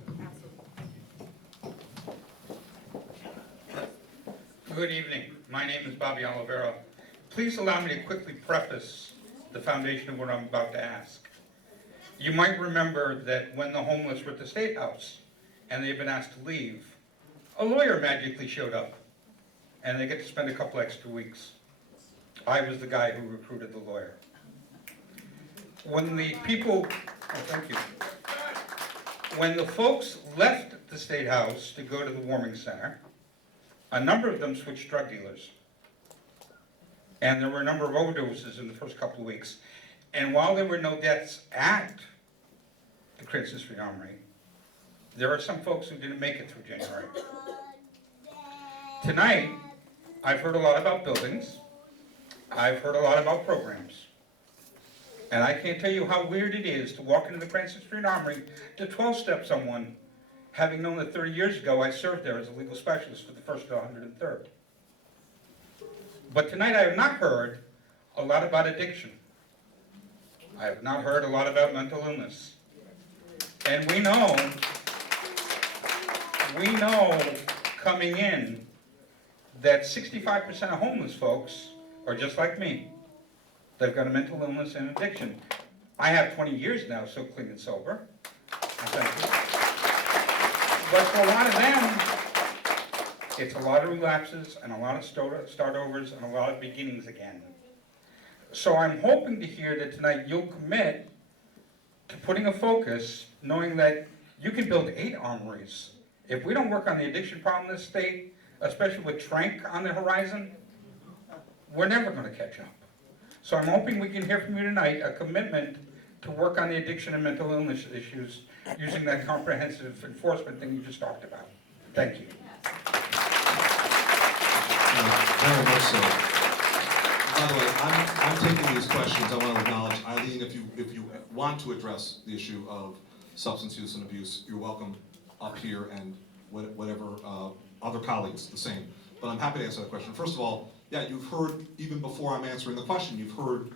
Good evening. My name is Bobby Oliveira. Please allow me to quickly preface the foundation of what I'm about to ask. You might remember that when the homeless were at the State House and they've been asked to leave, a lawyer magically showed up and they get to spend a couple extra weeks. I was the guy who recruited the lawyer. When the people, thank you. When the folks left the State House to go to the warming center, a number of them switched drug dealers. And there were a number of overdoses in the first couple of weeks. And while there were no deaths at the Cranston Street Armory, there are some folks who didn't make it through January. Tonight, I've heard a lot about buildings. I've heard a lot about programs. And I can't tell you how weird it is to walk into the Cranston Street Armory to 12-step someone, having known that 30 years ago I served there as a legal specialist for the 1st to 103rd. But tonight I have not heard a lot about addiction. I have not heard a lot about mental illness. And we know coming in that 65% of homeless folks are just like me. They've got a mental illness and addiction. I have 20 years now, so clean and sober. Thank you. But for a lot of them, it's a lot of relapses and a lot of start-overs and a lot of beginnings again. So I'm hoping to hear that tonight you'll commit to putting a focus, knowing that you can build 8 armories. If we don't work on the addiction problem in this state, especially with Trank on the horizon, we're never going to catch up. So I'm hoping we can hear from you tonight a commitment to work on the addiction and mental illness issues using that comprehensive enforcement thing you just talked about. Thank you. Very much so. By the way, I'm taking these questions. I want to acknowledge, Eileen, if you want to address the issue of substance use and abuse, you're welcome up here, and whatever other colleagues, the same. But I'm happy to answer that question. First of all, yeah, you've heard, even before I'm answering the question, you've heard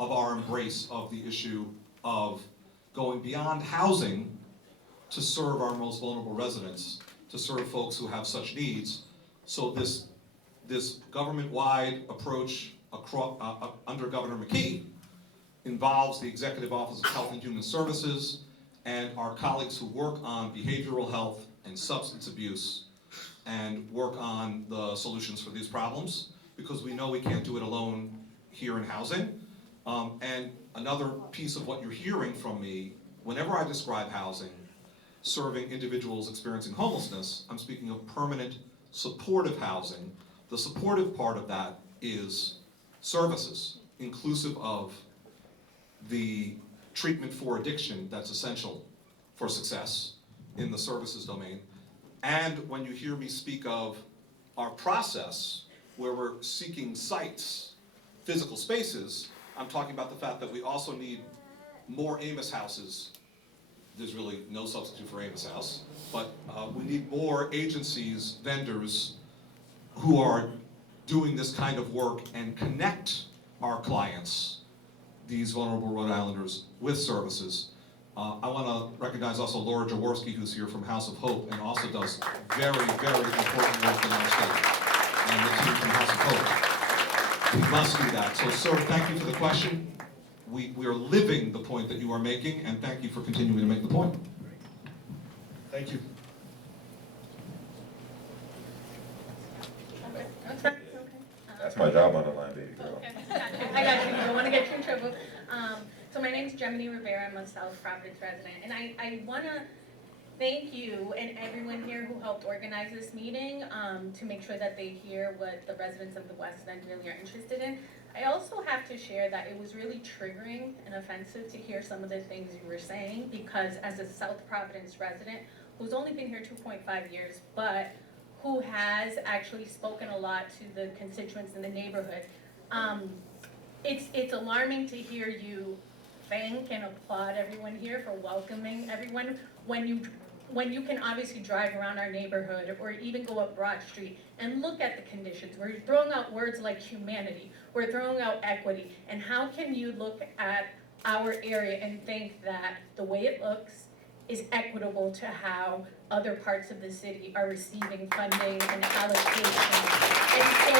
of our embrace of the issue of going beyond housing to serve our most vulnerable residents, to serve folks who have such needs. So this government-wide approach under Governor McKee involves the Executive Office of Health and Human Services and our colleagues who work on behavioral health and substance abuse and work on the solutions for these problems. because we know we can't do it alone here in housing. And another piece of what you're hearing from me, whenever I describe housing, serving individuals experiencing homelessness, I'm speaking of permanent supportive housing. The supportive part of that is services, inclusive of the treatment for addiction that's essential for success in the services domain. And when you hear me speak of our process, where we're seeking sites, physical spaces, I'm talking about the fact that we also need more Amos houses. There's really no substitute for Amos House, but we need more agencies, vendors, who are doing this kind of work and connect our clients, these vulnerable Rhode Islanders, with services. I want to recognize also Laura Jaworski, who's here from House of Hope, and also does very, very important work in our state, and the team from House of Hope. We must do that. So, sir, thank you for the question. We are living the point that you are making, and thank you for continuing to make the point. Thank you. That's my job on the line, baby girl. I got you. I don't want to get you in trouble. So my name is Gemini Rivera. I'm a South Providence resident, and I want to thank you and everyone here who helped organize this meeting to make sure that they hear what the residents of the West End really are interested in. I also have to share that it was really triggering and offensive to hear some of the things you were saying, because as a South Providence resident who's only been here 2.5 years, but who has actually spoken a lot to the constituents in the neighborhood, it's alarming to hear you thank and applaud everyone here for welcoming everyone when you can obviously drive around our neighborhood or even go up Broad Street and look at the conditions. We're throwing out words like humanity, we're throwing out equity, and how can you look at our area and think that the way it looks is equitable to how other parts of the city are receiving funding and allocation? And so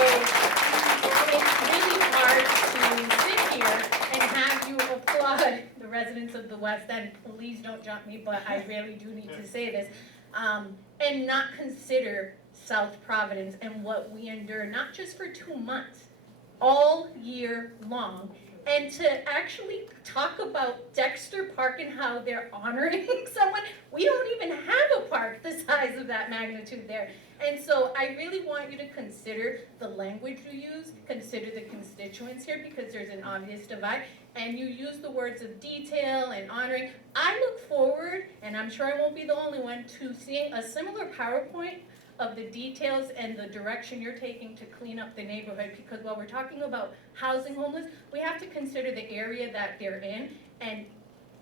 it's really hard to sit here and have you applaud the residents of the West End. Please don't jump me, but I really do need to say this. And not consider South Providence and what we endure, not just for 2 months, all year long. And to actually talk about Dexter Park and how they're honoring someone, we don't even have a park the size of that magnitude there. And so I really want you to consider the language you use, consider the constituents here, because there's an obvious divide, and you use the words of detail and honoring. I look forward, and I'm sure I won't be the only one, to seeing a similar PowerPoint of the details and the direction you're taking to clean up the neighborhood, because while we're talking about housing homeless, we have to consider the area that they're in, and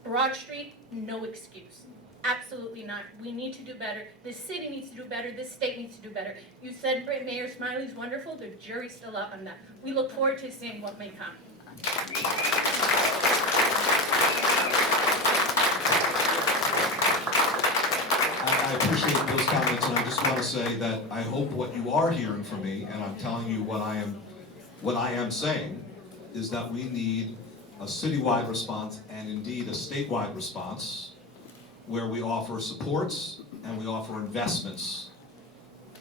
Broad Street, no excuse. Absolutely not. We need to do better. The city needs to do better. The state needs to do better. You said Mayor Smiley's wonderful. The jury's still out on that. We look forward to seeing what may come. I appreciate those comments, and I just want to say that I hope what you are hearing from me, and I'm telling you what I am saying, is that we need a citywide response and indeed a statewide response, where we offer supports and we offer investments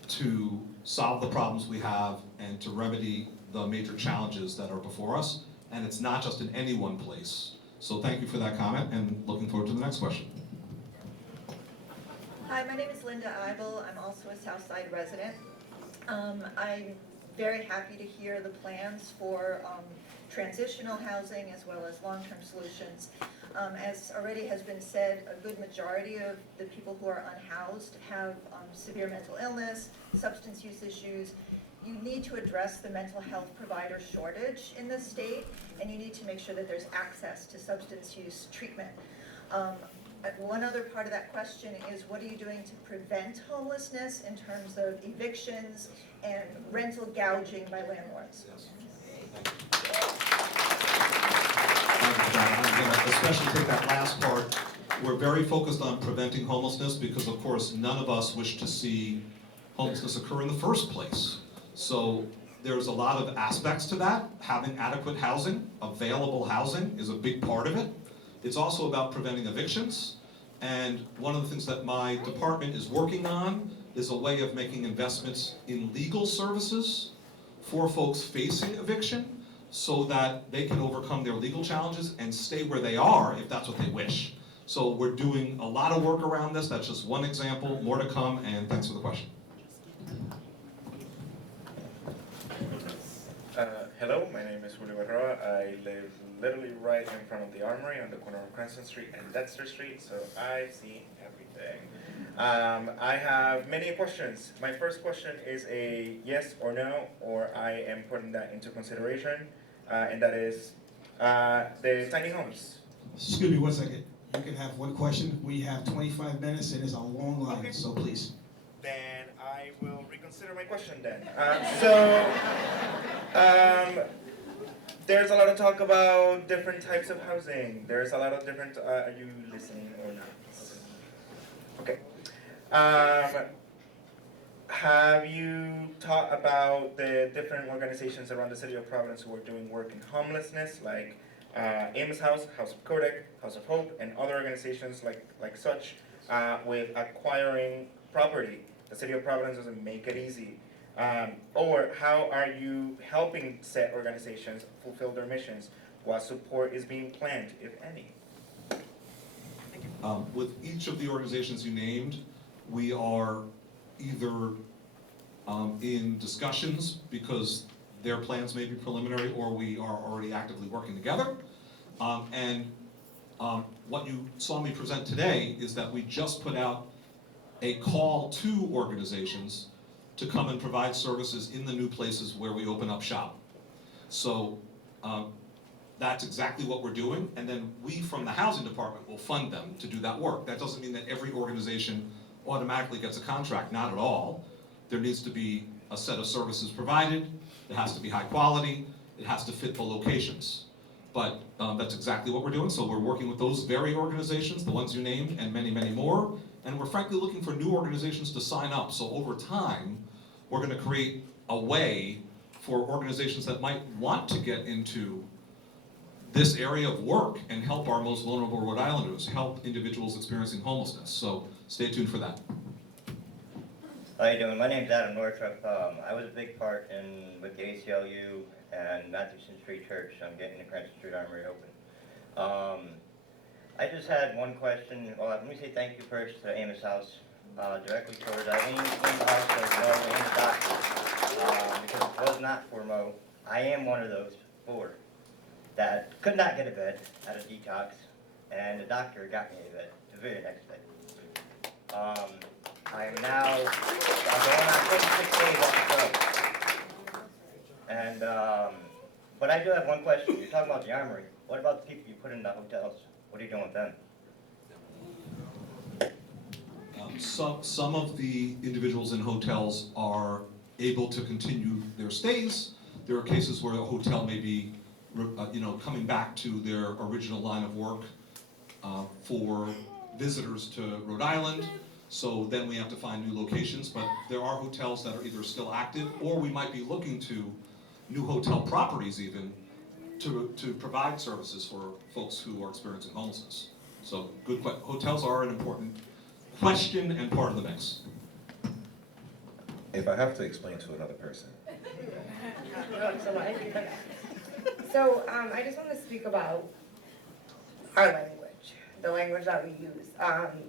to solve the problems we have and to remedy the major challenges that are before us. And it's not just in any one place. So thank you for that comment, and looking forward to the next question. Hi, my name is Linda Eibel. I'm also a Southside resident. I'm very happy to hear the plans for transitional housing as well as long-term solutions. As already has been said, a good majority of the people who are unhoused have severe mental illness, substance use issues. You need to address the mental health provider shortage in the state, and you need to make sure that there's access to substance use treatment. One other part of that question is, what are you doing to prevent homelessness in terms of evictions and rental gouging by landlords? Yes. I'm going to especially take that last part. We're very focused on preventing homelessness because, of course, none of us wish to see homelessness occur in the first place. So there's a lot of aspects to that. Having adequate housing, available housing, is a big part of it. It's also about preventing evictions, and one of the things that my department is working on is a way of making investments in legal services for folks facing eviction so that they can overcome their legal challenges and stay where they are if that's what they wish. So we're doing a lot of work around this. That's just one example, more to come, and thanks for the question. Hello, my name is Julio Berroa. I live literally right in front of the Armory on the corner of Cranston Street and Dexter Street, so I've seen everything. I have many questions. My first question is a yes or no, or I am putting that into consideration, and that is the tiny homes. Excuse me one second. You can have one question. We have 25 minutes and it's a long line, Okay. so please. Then I will reconsider my question then. There's a lot of talk about different types of housing. There's a lot of different, are you listening or not? Okay. Have you thought about the different organizations around the city of Providence who are doing work in homelessness, like Amos House, House of Kodak, House of Hope, and other organizations like such, with acquiring property? The city of Providence doesn't make it easy. Or how are you helping said organizations fulfill their missions? What support is being planned, if any? With each of the organizations you named, we are either in discussions because their plans may be preliminary, or we are already actively working together. What you saw me present today is that we just put out a call to organizations to come and provide services in the new places where we open up shop. So that's exactly what we're doing, and then we from the housing department will fund them to do that work. That doesn't mean that every organization automatically gets a contract, not at all. There needs to be a set of services provided, it has to be high quality, it has to fit the locations. But that's exactly what we're doing, so we're working with those very organizations, the ones you named, and many, many more, and we're frankly looking for new organizations to sign up, so over time, we're gonna create a way for organizations that might want to get into this area of work and help our most vulnerable Rhode Islanders, help individuals experiencing homelessness. So stay tuned for that. How you doing? My name's Adam Northrop. I was a big part with the ACLU and Mathewson Street Church on getting the Cranston Street Armory open. I just had one question. Well, let me say thank you first to Amos House, directly towards Eileen, also Mo, and the doctor, because it was not for Mo. I am one of those 4 that could not get a bed at a detox, and the doctor got me a bed the very next day. I'm going on 26 days off the road. And, but I do have one question. You're talking about the Armory. What about the people you put in the hotels? What are you doing with them? Some of the individuals in hotels are able to continue their stays. There are cases where a hotel may be coming back to their original line of work for visitors to Rhode Island. So then we have to find new locations, but there are hotels that are either still active, or we might be looking to new hotel properties even to provide services for folks who are experiencing homelessness. So good question. Hotels are an important question and part of the mix. If I have to explain to another person. So I just want to speak about our language, the language that we use.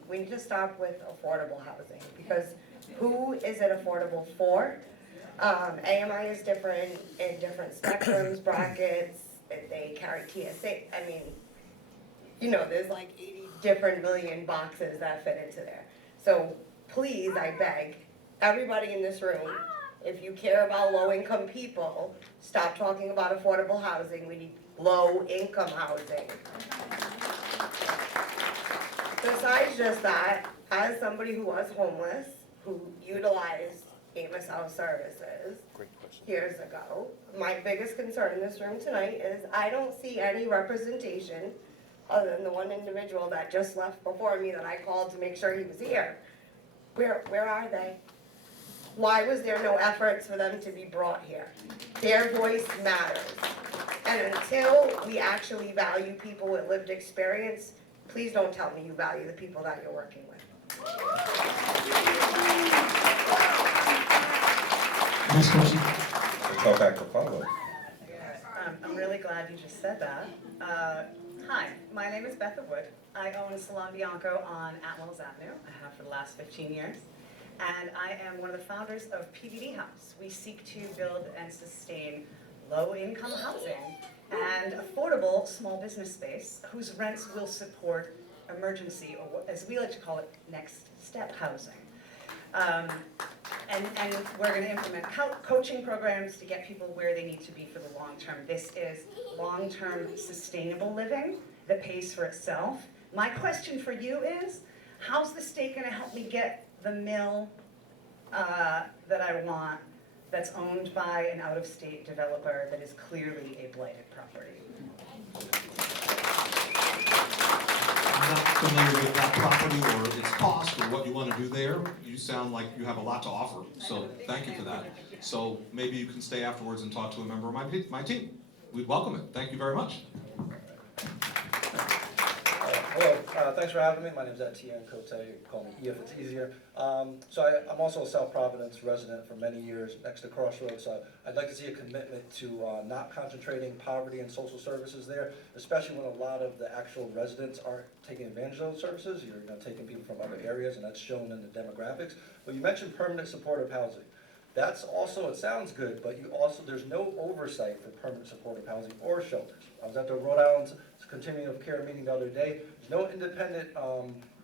We need to stop with affordable housing, because who is it affordable for? AMI is different in different spectrums, brackets, they carry TSA. I mean, there's like 80 different million boxes that fit into there. So please, I beg, everybody in this room, if you care about low-income people, stop talking about affordable housing. We need low-income housing. Besides just that, as somebody who was homeless, who utilized Amos House services years ago, my biggest concern in this room tonight is I don't see any representation other than the one individual that just left before me that I called to make sure he was here. Where are they? Why was there no efforts for them to be brought here? Their voice matters. And until we actually value people with lived experience, please don't tell me you value the people that you're working with. Next question. talk back to follow. I'm really glad you just said that. Hi, my name is Betha Wood. I own Salon Bianco on Atwells Avenue. I have for the last 15 years. And I am one of the founders of PVD House. We seek to build and sustain low-income housing and affordable small business space whose rents will support emergency, or as we like to call it, next step housing. And we're going to implement coaching programs to get people where they need to be for the long term. This is long-term sustainable living that pays for itself. My question for you is, how's the state going to help me get the mill that I want that's owned by an out-of-state developer that is clearly a blighted property? I'm not familiar with that property or its cost or what you want to do there. You sound like you have a lot to offer, so thank you for that. So maybe you can stay afterwards and talk to a member of my team. We'd welcome it. Thank you very much. Hello, thanks for having me. My name is Etienne Cote. You can call me E if it's easier. I'm also a South Providence resident for many years next to Crossroads. I'd like to see a commitment to not concentrating poverty and social services there, especially when a lot of the actual residents aren't taking advantage of those services. You're taking people from other areas, and that's shown in the demographics. But you mentioned permanent supportive housing. That's also, it sounds good, but there's no oversight for permanent supportive housing or shelters. I was at the Rhode Island Continuum of Care meeting the other day. There's no independent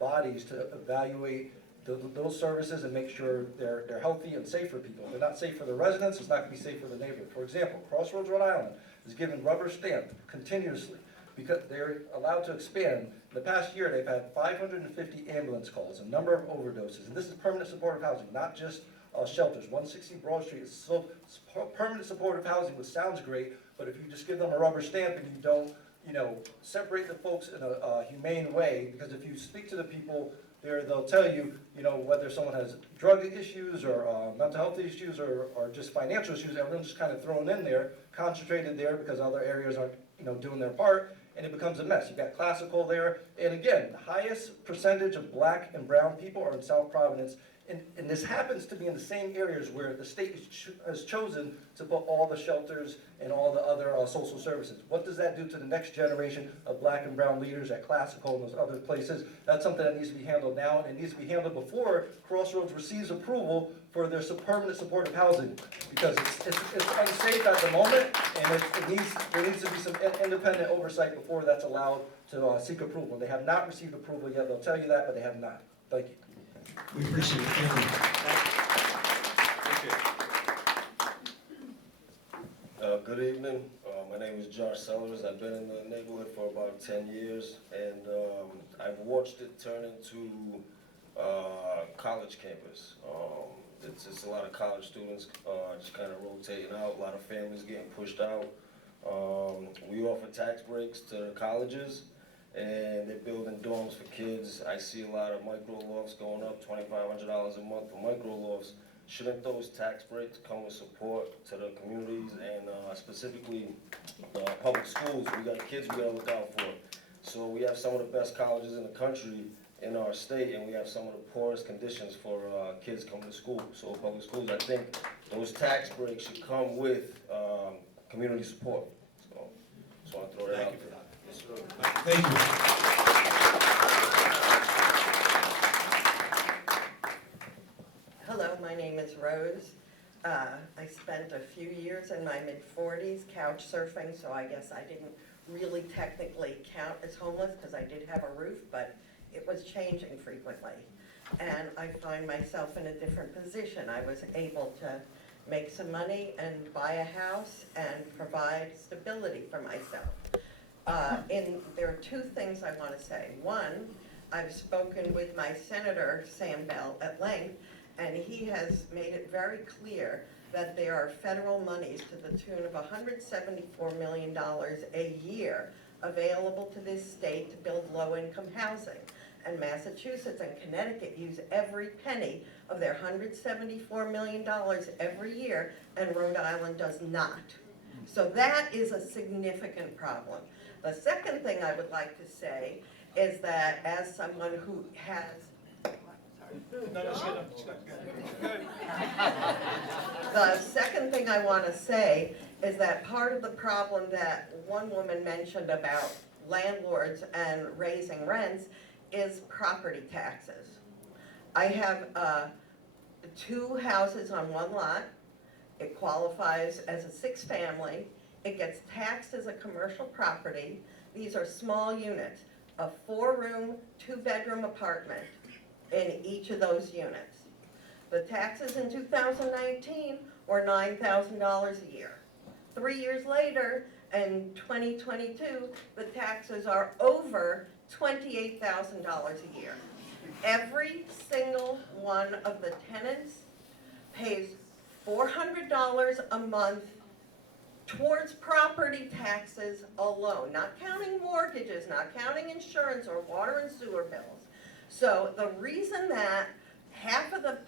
bodies to evaluate those services and make sure they're healthy and safe for people. If they're not safe for the residents, it's not going to be safe for the neighborhood. For example, Crossroads, Rhode Island is given rubber stamp continuously because they're allowed to expand. In the past year, they've had 550 ambulance calls, a number of overdoses, and this is permanent supportive housing, not just shelters. 160 Broad Street is so permanent supportive housing, which sounds great, but if you just give them a rubber stamp and you don't, separate the folks in a humane way, because if you speak to the people there, they'll tell you, whether someone has drug issues or mental health issues or just financial issues, everyone's just kind of thrown in there, concentrated there because other areas aren't, doing their part, and it becomes a mess. You've got classical there, and again, the highest percentage of black and brown people are in South Providence. And this happens to be in the same areas where the state has chosen to put all the shelters and all the other social services. What does that do to the next generation of black and brown leaders at Classical and those other places? That's something that needs to be handled now, and it needs to be handled before Crossroads receives approval for their permanent supportive housing, because it's unsafe at the moment, and there needs to be some independent oversight before that's allowed to seek approval. They have not received approval yet. They'll tell you that, but they have not. Thank you. We appreciate it. Good evening. My name is Josh Sellers. I've been in the neighborhood for about 10 years, and I've watched it turn into college campus. It's a lot of college students just kind of rotating out, a lot of families getting pushed out. We offer tax breaks to the colleges, and they're building dorms for kids. I see a lot of micro lofts going up, $2,500 a month for micro lofts. Shouldn't those tax breaks come with support to the communities and specifically public schools? We got kids we gotta look out for. So we have some of the best colleges in the country in our state, and we have some of the poorest conditions for kids coming to school. So public schools, I think those tax breaks should come with community support. So just want to throw that out there. Thank you. Hello, my name is Rose. I spent a few years in my mid-40s couch surfing, so I guess I didn't really technically count as homeless because I did have a roof, but it was changing frequently. And I find myself in a different position. I was able to make some money and buy a house and provide stability for myself. There are two things I want to say. One, I've spoken with my Senator, Sam Bell, at length, and he has made it very clear that there are federal monies to the tune of $174 million a year available to this state to build low-income housing. And Massachusetts and Connecticut use every penny of their $174 million every year, and Rhode Island does not. So that is a significant problem. The second thing I would like to say is that as someone who has The second thing I want to say is that part of the problem that one woman mentioned about landlords and raising rents is property taxes. I have 2 houses on one lot. It qualifies as a 6-family. It gets taxed as a commercial property. These are small units, a 4-room, 2-bedroom apartment in each of those units. The taxes in 2019 were $9,000 a year. 3 years later, in 2022, the taxes are over $28,000 a year. Every single one of the tenants pays $400 a month towards property taxes alone, not counting mortgages, not counting insurance or water and sewer bills. So the reason that half of the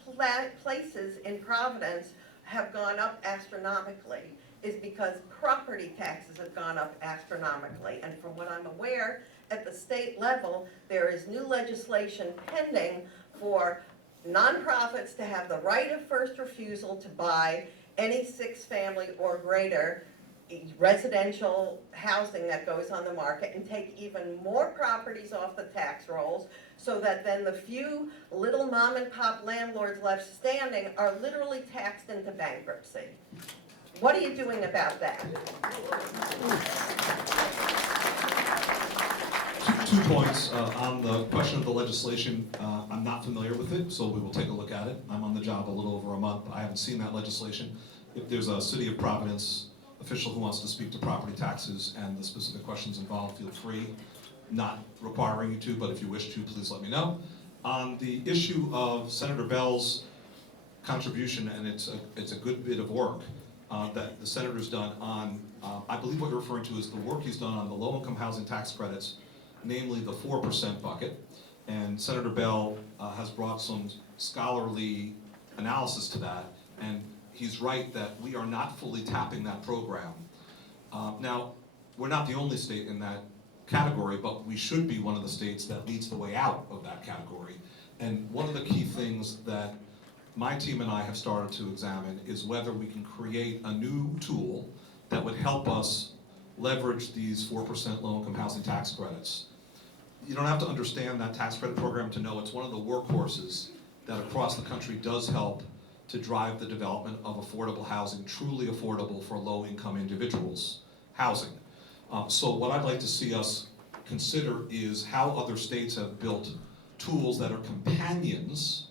places in Providence have gone up astronomically is because property taxes have gone up astronomically. And from what I'm aware, at the state level, there is new legislation pending for nonprofits to have the right of first refusal to buy any 6-family or greater residential housing that goes on the market and take even more properties off the tax rolls, so that then the few little mom and pop landlords left standing are literally taxed into bankruptcy. What are you doing about that? 2 points on the question of the legislation. I'm not familiar with it, so we will take a look at it. I'm on the job a little over a month. I haven't seen that legislation. If there's a City of Providence official who wants to speak to property taxes and the specific questions involved, feel free. Not requiring you to, but if you wish to, please let me know. On the issue of Senator Bell's contribution, and it's a good bit of work that the senator's done on, I believe what you're referring to is the work he's done on the low-income housing tax credits, namely the 4% bucket. And Senator Bell has brought some scholarly analysis to that, and he's right that we are not fully tapping that program. Now, we're not the only state in that category, but we should be one of the states that leads the way out of that category. And one of the key things that my team and I have started to examine is whether we can create a new tool that would help us leverage these 4% low-income housing tax credits. You don't have to understand that tax credit program to know it's one of the workhorses that across the country does help to drive the development of affordable housing, truly affordable for low-income individuals housing. So what I'd like to see us consider is how other states have built tools that are companions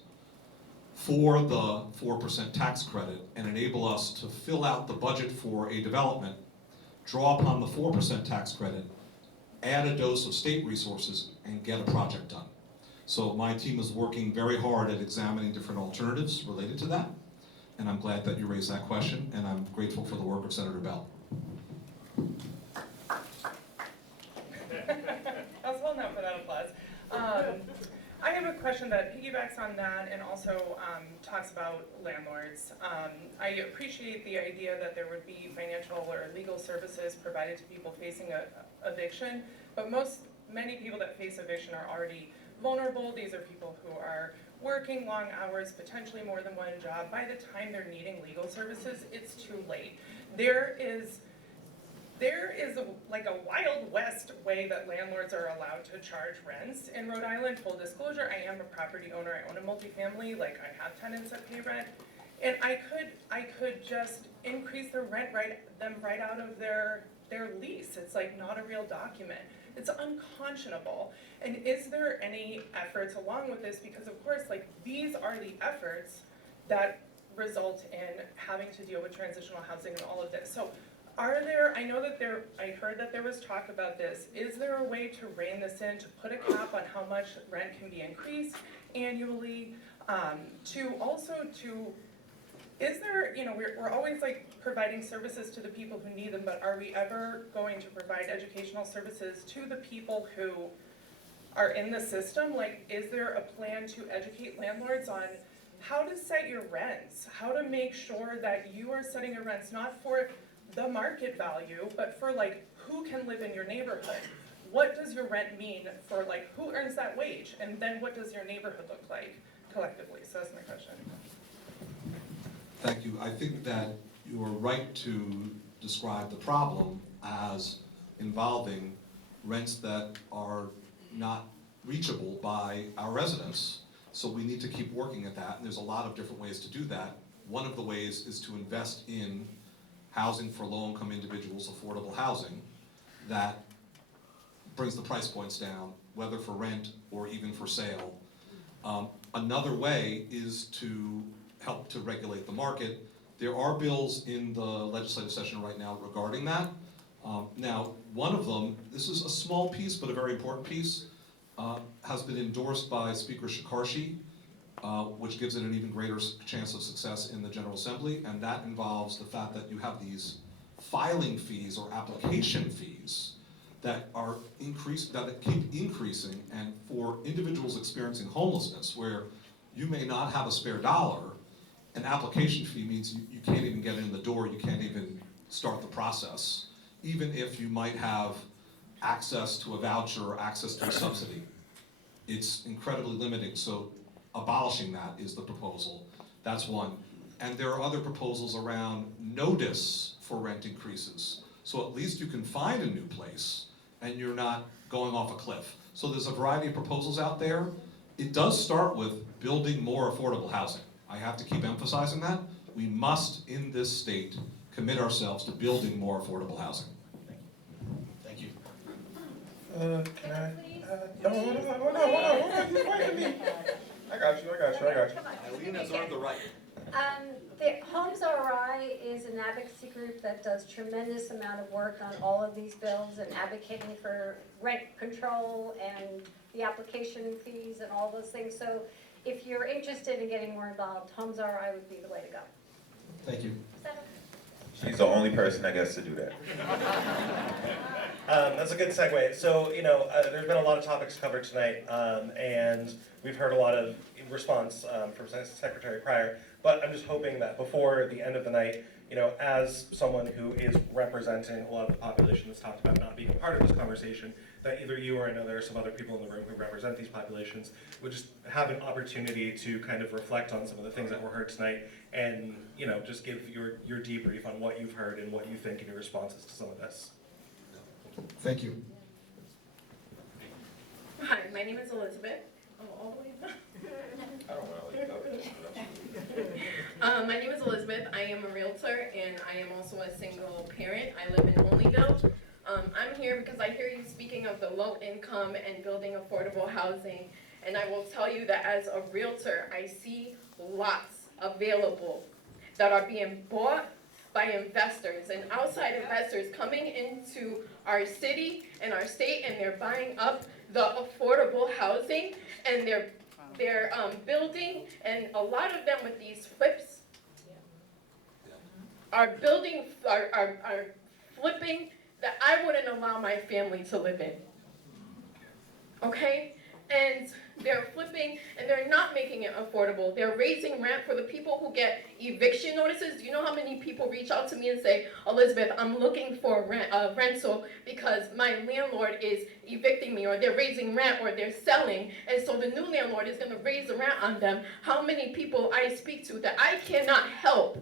for the 4% tax credit and enable us to fill out the budget for a development, draw upon the 4% tax credit, add a dose of state resources, and get a project done. So my team is working very hard at examining different alternatives related to that, and I'm glad that you raised that question, and I'm grateful for the work of Senator Bell. I was holding out for that applause. I have a question that piggybacks on that and also talks about landlords. I appreciate the idea that there would be financial or legal services provided to people facing eviction, but many people that face eviction are already vulnerable. These are people who are working long hours, potentially more than one job. By the time they're needing legal services, it's too late. There is like a Wild West way that landlords are allowed to charge rents in Rhode Island. Full disclosure, I am a property owner. I own a multifamily. Like, I have tenants that pay rent, and I could just increase the rent right out of their lease. It's like not a real document. It's unconscionable. And is there any efforts along with this? Because of course, like, these are the efforts that result in having to deal with transitional housing and all of this. So I know that I heard that there was talk about this. Is there a way to rein this in, to put a cap on how much rent can be increased annually? Is there, we're always like providing services to the people who need them, but are we ever going to provide educational services to the people who are in the system? Like, is there a plan to educate landlords on how to set your rents, how to make sure that you are setting your rents not for the market value, but for like who can live in your neighborhood? What does your rent mean for like who earns that wage? And then what does your neighborhood look like collectively? So that's my question. Thank you. I think that you are right to describe the problem as involving rents that are not reachable by our residents. So we need to keep working at that, and there's a lot of different ways to do that. One of the ways is to invest in housing for low-income individuals, affordable housing, that brings the price points down, whether for rent or even for sale. Another way is to help to regulate the market. There are bills in the legislative session right now regarding that. Now, one of them, this is a small piece but a very important piece, has been endorsed by Speaker Shekarshi, which gives it an even greater chance of success in the General Assembly, and that involves the fact that you have these filing fees or application fees that are that keep increasing, and for individuals experiencing homelessness, where you may not have a spare dollar, an application fee means you can't even get in the door, you can't even start the process, even if you might have access to a voucher or access to a subsidy. It's incredibly limiting, so abolishing that is the proposal. That's one. And there are other proposals around notice for rent increases. So at least you can find a new place and you're not going off a cliff. So there's a variety of proposals out there. It does start with building more affordable housing. I have to keep emphasizing that. We must, in this state, commit ourselves to building more affordable housing. Thank you. Can I? Hold on. Wait a minute. I got you. Eileen has earned the right. The Homes RI is an advocacy group that does tremendous amount of work on all of these bills and advocating for rent control and the application fees and all those things. So if you're interested in getting more involved, Homes RI would be the way to go. Thank you. She's the only person, I guess, to do that. That's a good segue. So, there's been a lot of topics covered tonight, and we've heard a lot of response from Secretary Pryor, but I'm just hoping that before the end of the night, as someone who is representing a lot of the population that's talked about not being a part of this conversation, that either you or I know there are some other people in the room who represent these populations would just have an opportunity to kind of reflect on some of the things that were heard tonight and, just give your debrief on what you've heard and what you think and your responses to some of this. Thank you. Hi, my name is Elizabeth. Oh, all the way back. I don't want to My name is Elizabeth. I am a realtor and I am also a single parent. I live in Olneyville. I'm here because I hear you speaking of the low income and building affordable housing. And I will tell you that as a realtor, I see lots available that are being bought by investors and outside investors coming into our city and our state, and they're buying up the affordable housing, and they're building, and a lot of them with these flips are building, are flipping that I wouldn't allow my family to live in. Okay? And they're flipping, and they're not making it affordable. They're raising rent for the people who get eviction notices. Do you know how many people reach out to me and say, Elizabeth, I'm looking for rental because my landlord is evicting me, or they're raising rent, or they're selling, and so the new landlord is going to raise the rent on them. How many people I speak to that I cannot help?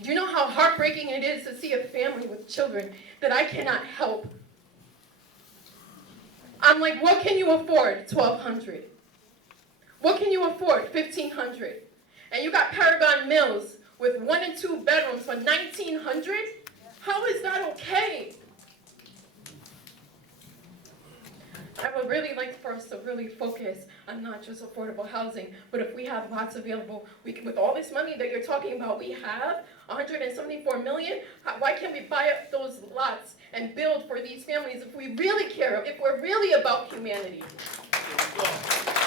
Do you know how heartbreaking it is to see a family with children that I cannot help? I'm like, what can you afford? $1,200. What can you afford? $1,500. And you got Paragon Mills with 1 and 2 bedrooms for $1,900? How is that okay? I would really like for us to really focus on not just affordable housing, but if we have lots available, we can, with all this money that you're talking about, we have $174 million. Why can't we buy up those lots and build for these families if we really care, if we're really about humanity?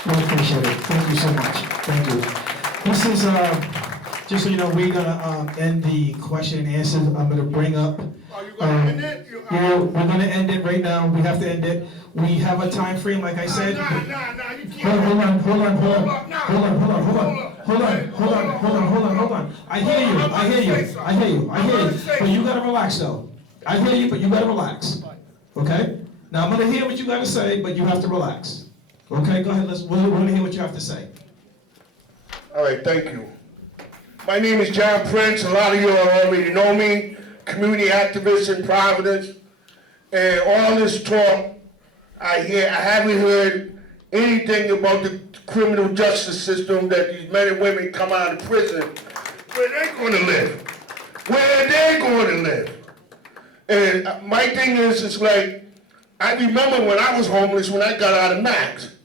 We appreciate it. Thank you so much. Thank you. This is, just so you know, we're gonna end the question and answers. I'm gonna bring up. Are you gonna end it? Yeah, we're gonna end it right now. We have to end it. We have a time frame, like I said. Nah, you can't. Hold on. I hear you. But you gotta relax though. I hear you, but you gotta relax. Okay? Now I'm gonna hear what you gotta say, but you have to relax. Okay, go ahead, we're gonna hear what you have to say. All right, thank you. My name is John Prince. A lot of you already know me. Community activist in Providence. And all this talk I haven't heard anything about the criminal justice system, that these men and women come out of prison. Where they going to live? Where are they going to live? And my thing is, it's like, I remember when I was homeless, when I got out of Max,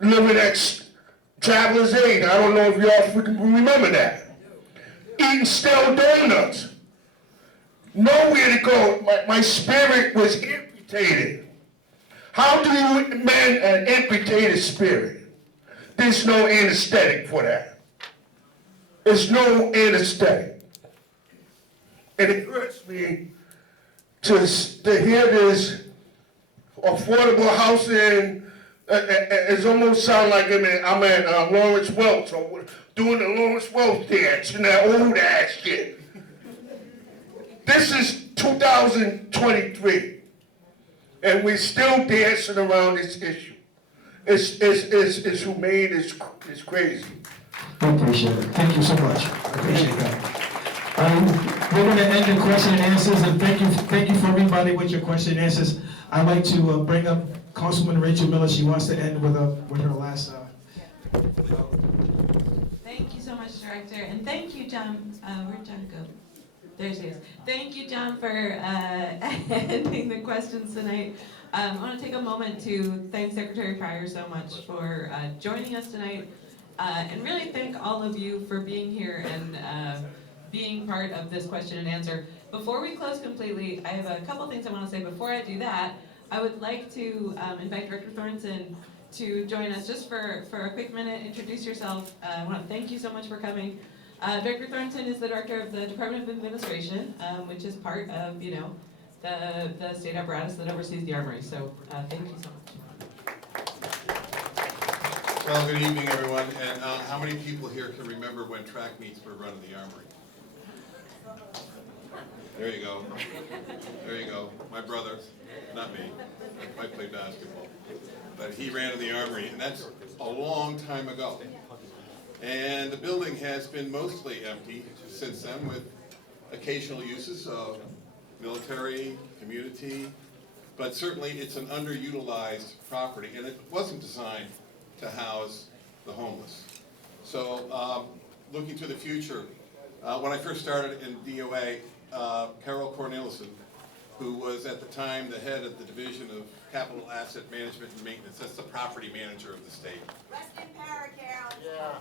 living at Traveler's Aid. I don't know if y'all remember that. Eating stale donuts. Nowhere to go. My spirit was amputated. How do you mend an amputated spirit? There's no anesthetic for that. There's no anesthetic. And it hurts me to hear this affordable housing. It almost sounds like I'm at Lawrence Welch, or doing the Lawrence Welch dance and that old ass shit. This is 2023, and we're still dancing around this issue. It's humane, it's crazy. I appreciate it. Thank you so much. I appreciate that. We're going to end the question and answers, and thank you for everybody with your question and answers. I'd like to bring up Councilwoman Rachel Miller. She wants to end with her last. Thank you so much, Director, and thank you, John. Where'd John go? There she is. Thank you, John, for ending the questions tonight. I want to take a moment to thank Secretary Pryor so much for joining us tonight, and really thank all of you for being here and being part of this question and answer. Before we close completely, I have a couple things I want to say. Before I do that, I would like to invite Director Thornton to join us just for a quick minute. Introduce yourself. I want to thank you so much for coming. Director Thornton is the Director of the Department of Administration, which is part of, the state apparatus that oversees the Armory. So thank you so much. Well, good evening, everyone. And how many people here can remember when track meets were run in the Armory? There you go. There you go. My brother, not me. I played basketball. But he ran in the Armory, and that's a long time ago. And the building has been mostly empty since then, with occasional uses of military, community, but certainly it's an underutilized property, and it wasn't designed to house the homeless. So looking to the future, when I first started in DOA, Carol Cornelissen, who was at the time the head of the Division of Capital Asset Management and Maintenance, that's the property manager of the state. Rest in power, Carol. Yeah.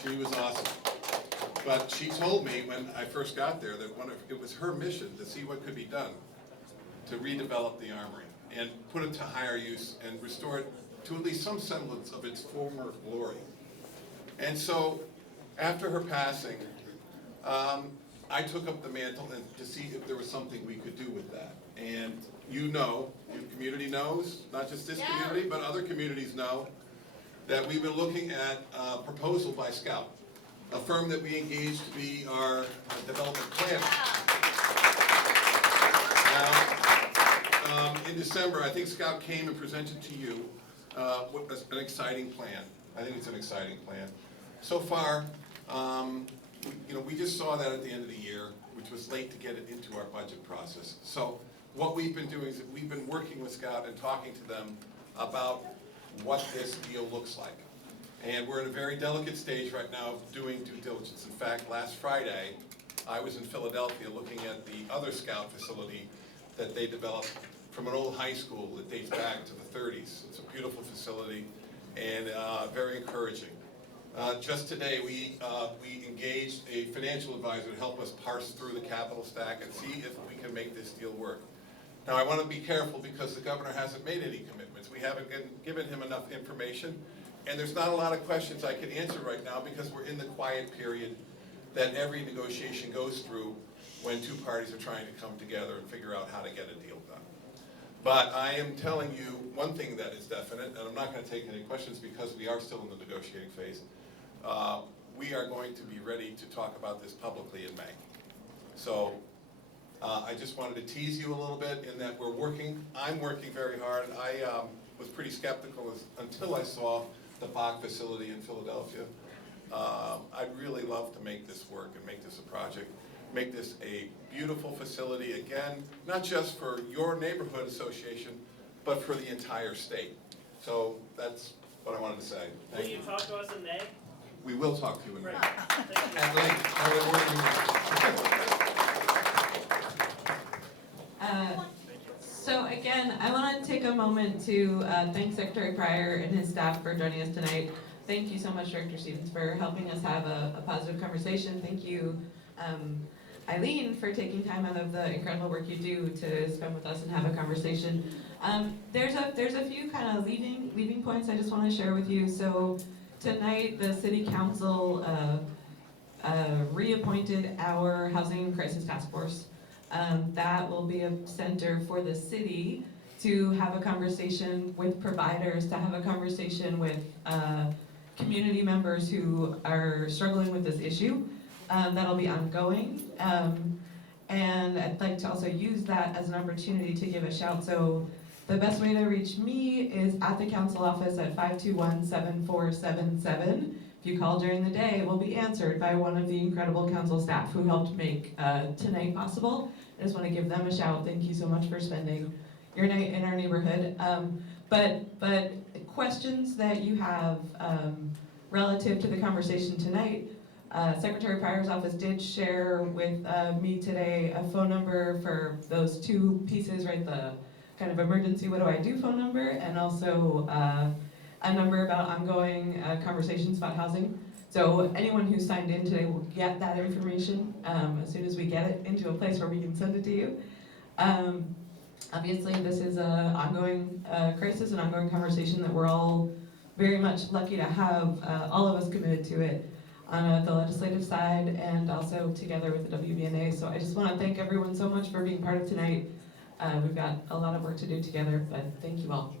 She was awesome. But she told me when I first got there that it was her mission to see what could be done to redevelop the Armory and put it to higher use and restore it to at least some semblance of its former glory. And so after her passing, I took up the mantle and to see if there was something we could do with that. And your community knows, not just this community, but other communities know, that we've been looking at a proposal by Scout, a firm that we engaged to be our development planner. Now, in December, I think Scout came and presented to you an exciting plan. I think it's an exciting plan. So far, we just saw that at the end of the year, which was late to get it into our budget process. So what we've been doing is that we've been working with Scout and talking to them about what this deal looks like. And we're in a very delicate stage right now of doing due diligence. In fact, last Friday, I was in Philadelphia looking at the other Scout facility that they developed from an old high school that dates back to the 30s. It's a beautiful facility and very encouraging. Just today, we engaged a financial advisor to help us parse through the capital stack and see if we can make this deal work. Now, I want to be careful because the governor hasn't made any commitments. We haven't given him enough information, and there's not a lot of questions I can answer right now because we're in the quiet period that every negotiation goes through when two parties are trying to come together and figure out how to get a deal done. But I am telling you one thing that is definite, and I'm not going to take any questions because we are still in the negotiating phase. We are going to be ready to talk about this publicly in May. So I just wanted to tease you a little bit in that I'm working very hard. I was pretty skeptical until I saw the Bach facility in Philadelphia. I'd really love to make this work and make this a project, make this a beautiful facility, again, not just for your neighborhood association, but for the entire state. So that's what I wanted to say. Will you talk to us in May? We will talk to you in May. Thank you. And So again, I want to take a moment to thank Secretary Pryor and his staff for joining us tonight. Thank you so much, Director Stevens, for helping us have a positive conversation. Thank you, Eileen, for taking time out of the incredible work you do to spend with us and have a conversation. There's a few kind of leaving points I just want to share with you. So tonight, the City Council reappointed our Housing Crisis Task Force. That will be a center for the city to have a conversation with providers, to have a conversation with community members who are struggling with this issue. That'll be ongoing. And I'd like to also use that as an opportunity to give a shout. So the best way to reach me is at the council office at 521-7477. If you call during the day, it will be answered by one of the incredible council staff who helped make tonight possible. I just want to give them a shout. Thank you so much for spending your night in our neighborhood. But questions that you have relative to the conversation tonight, Secretary Pryor's office did share with me today a phone number for those two pieces, right? The kind of emergency what do I do phone number, and also a number about ongoing conversations about housing. So anyone who signed in today will get that information as soon as we get it into a place where we can send it to you. Obviously, this is an ongoing crisis, an ongoing conversation that we're all very much lucky to have, all of us committed to it on the legislative side and also together with the WBNA. So I just want to thank everyone so much for being part of tonight. We've got a lot of work to do together, but thank you all.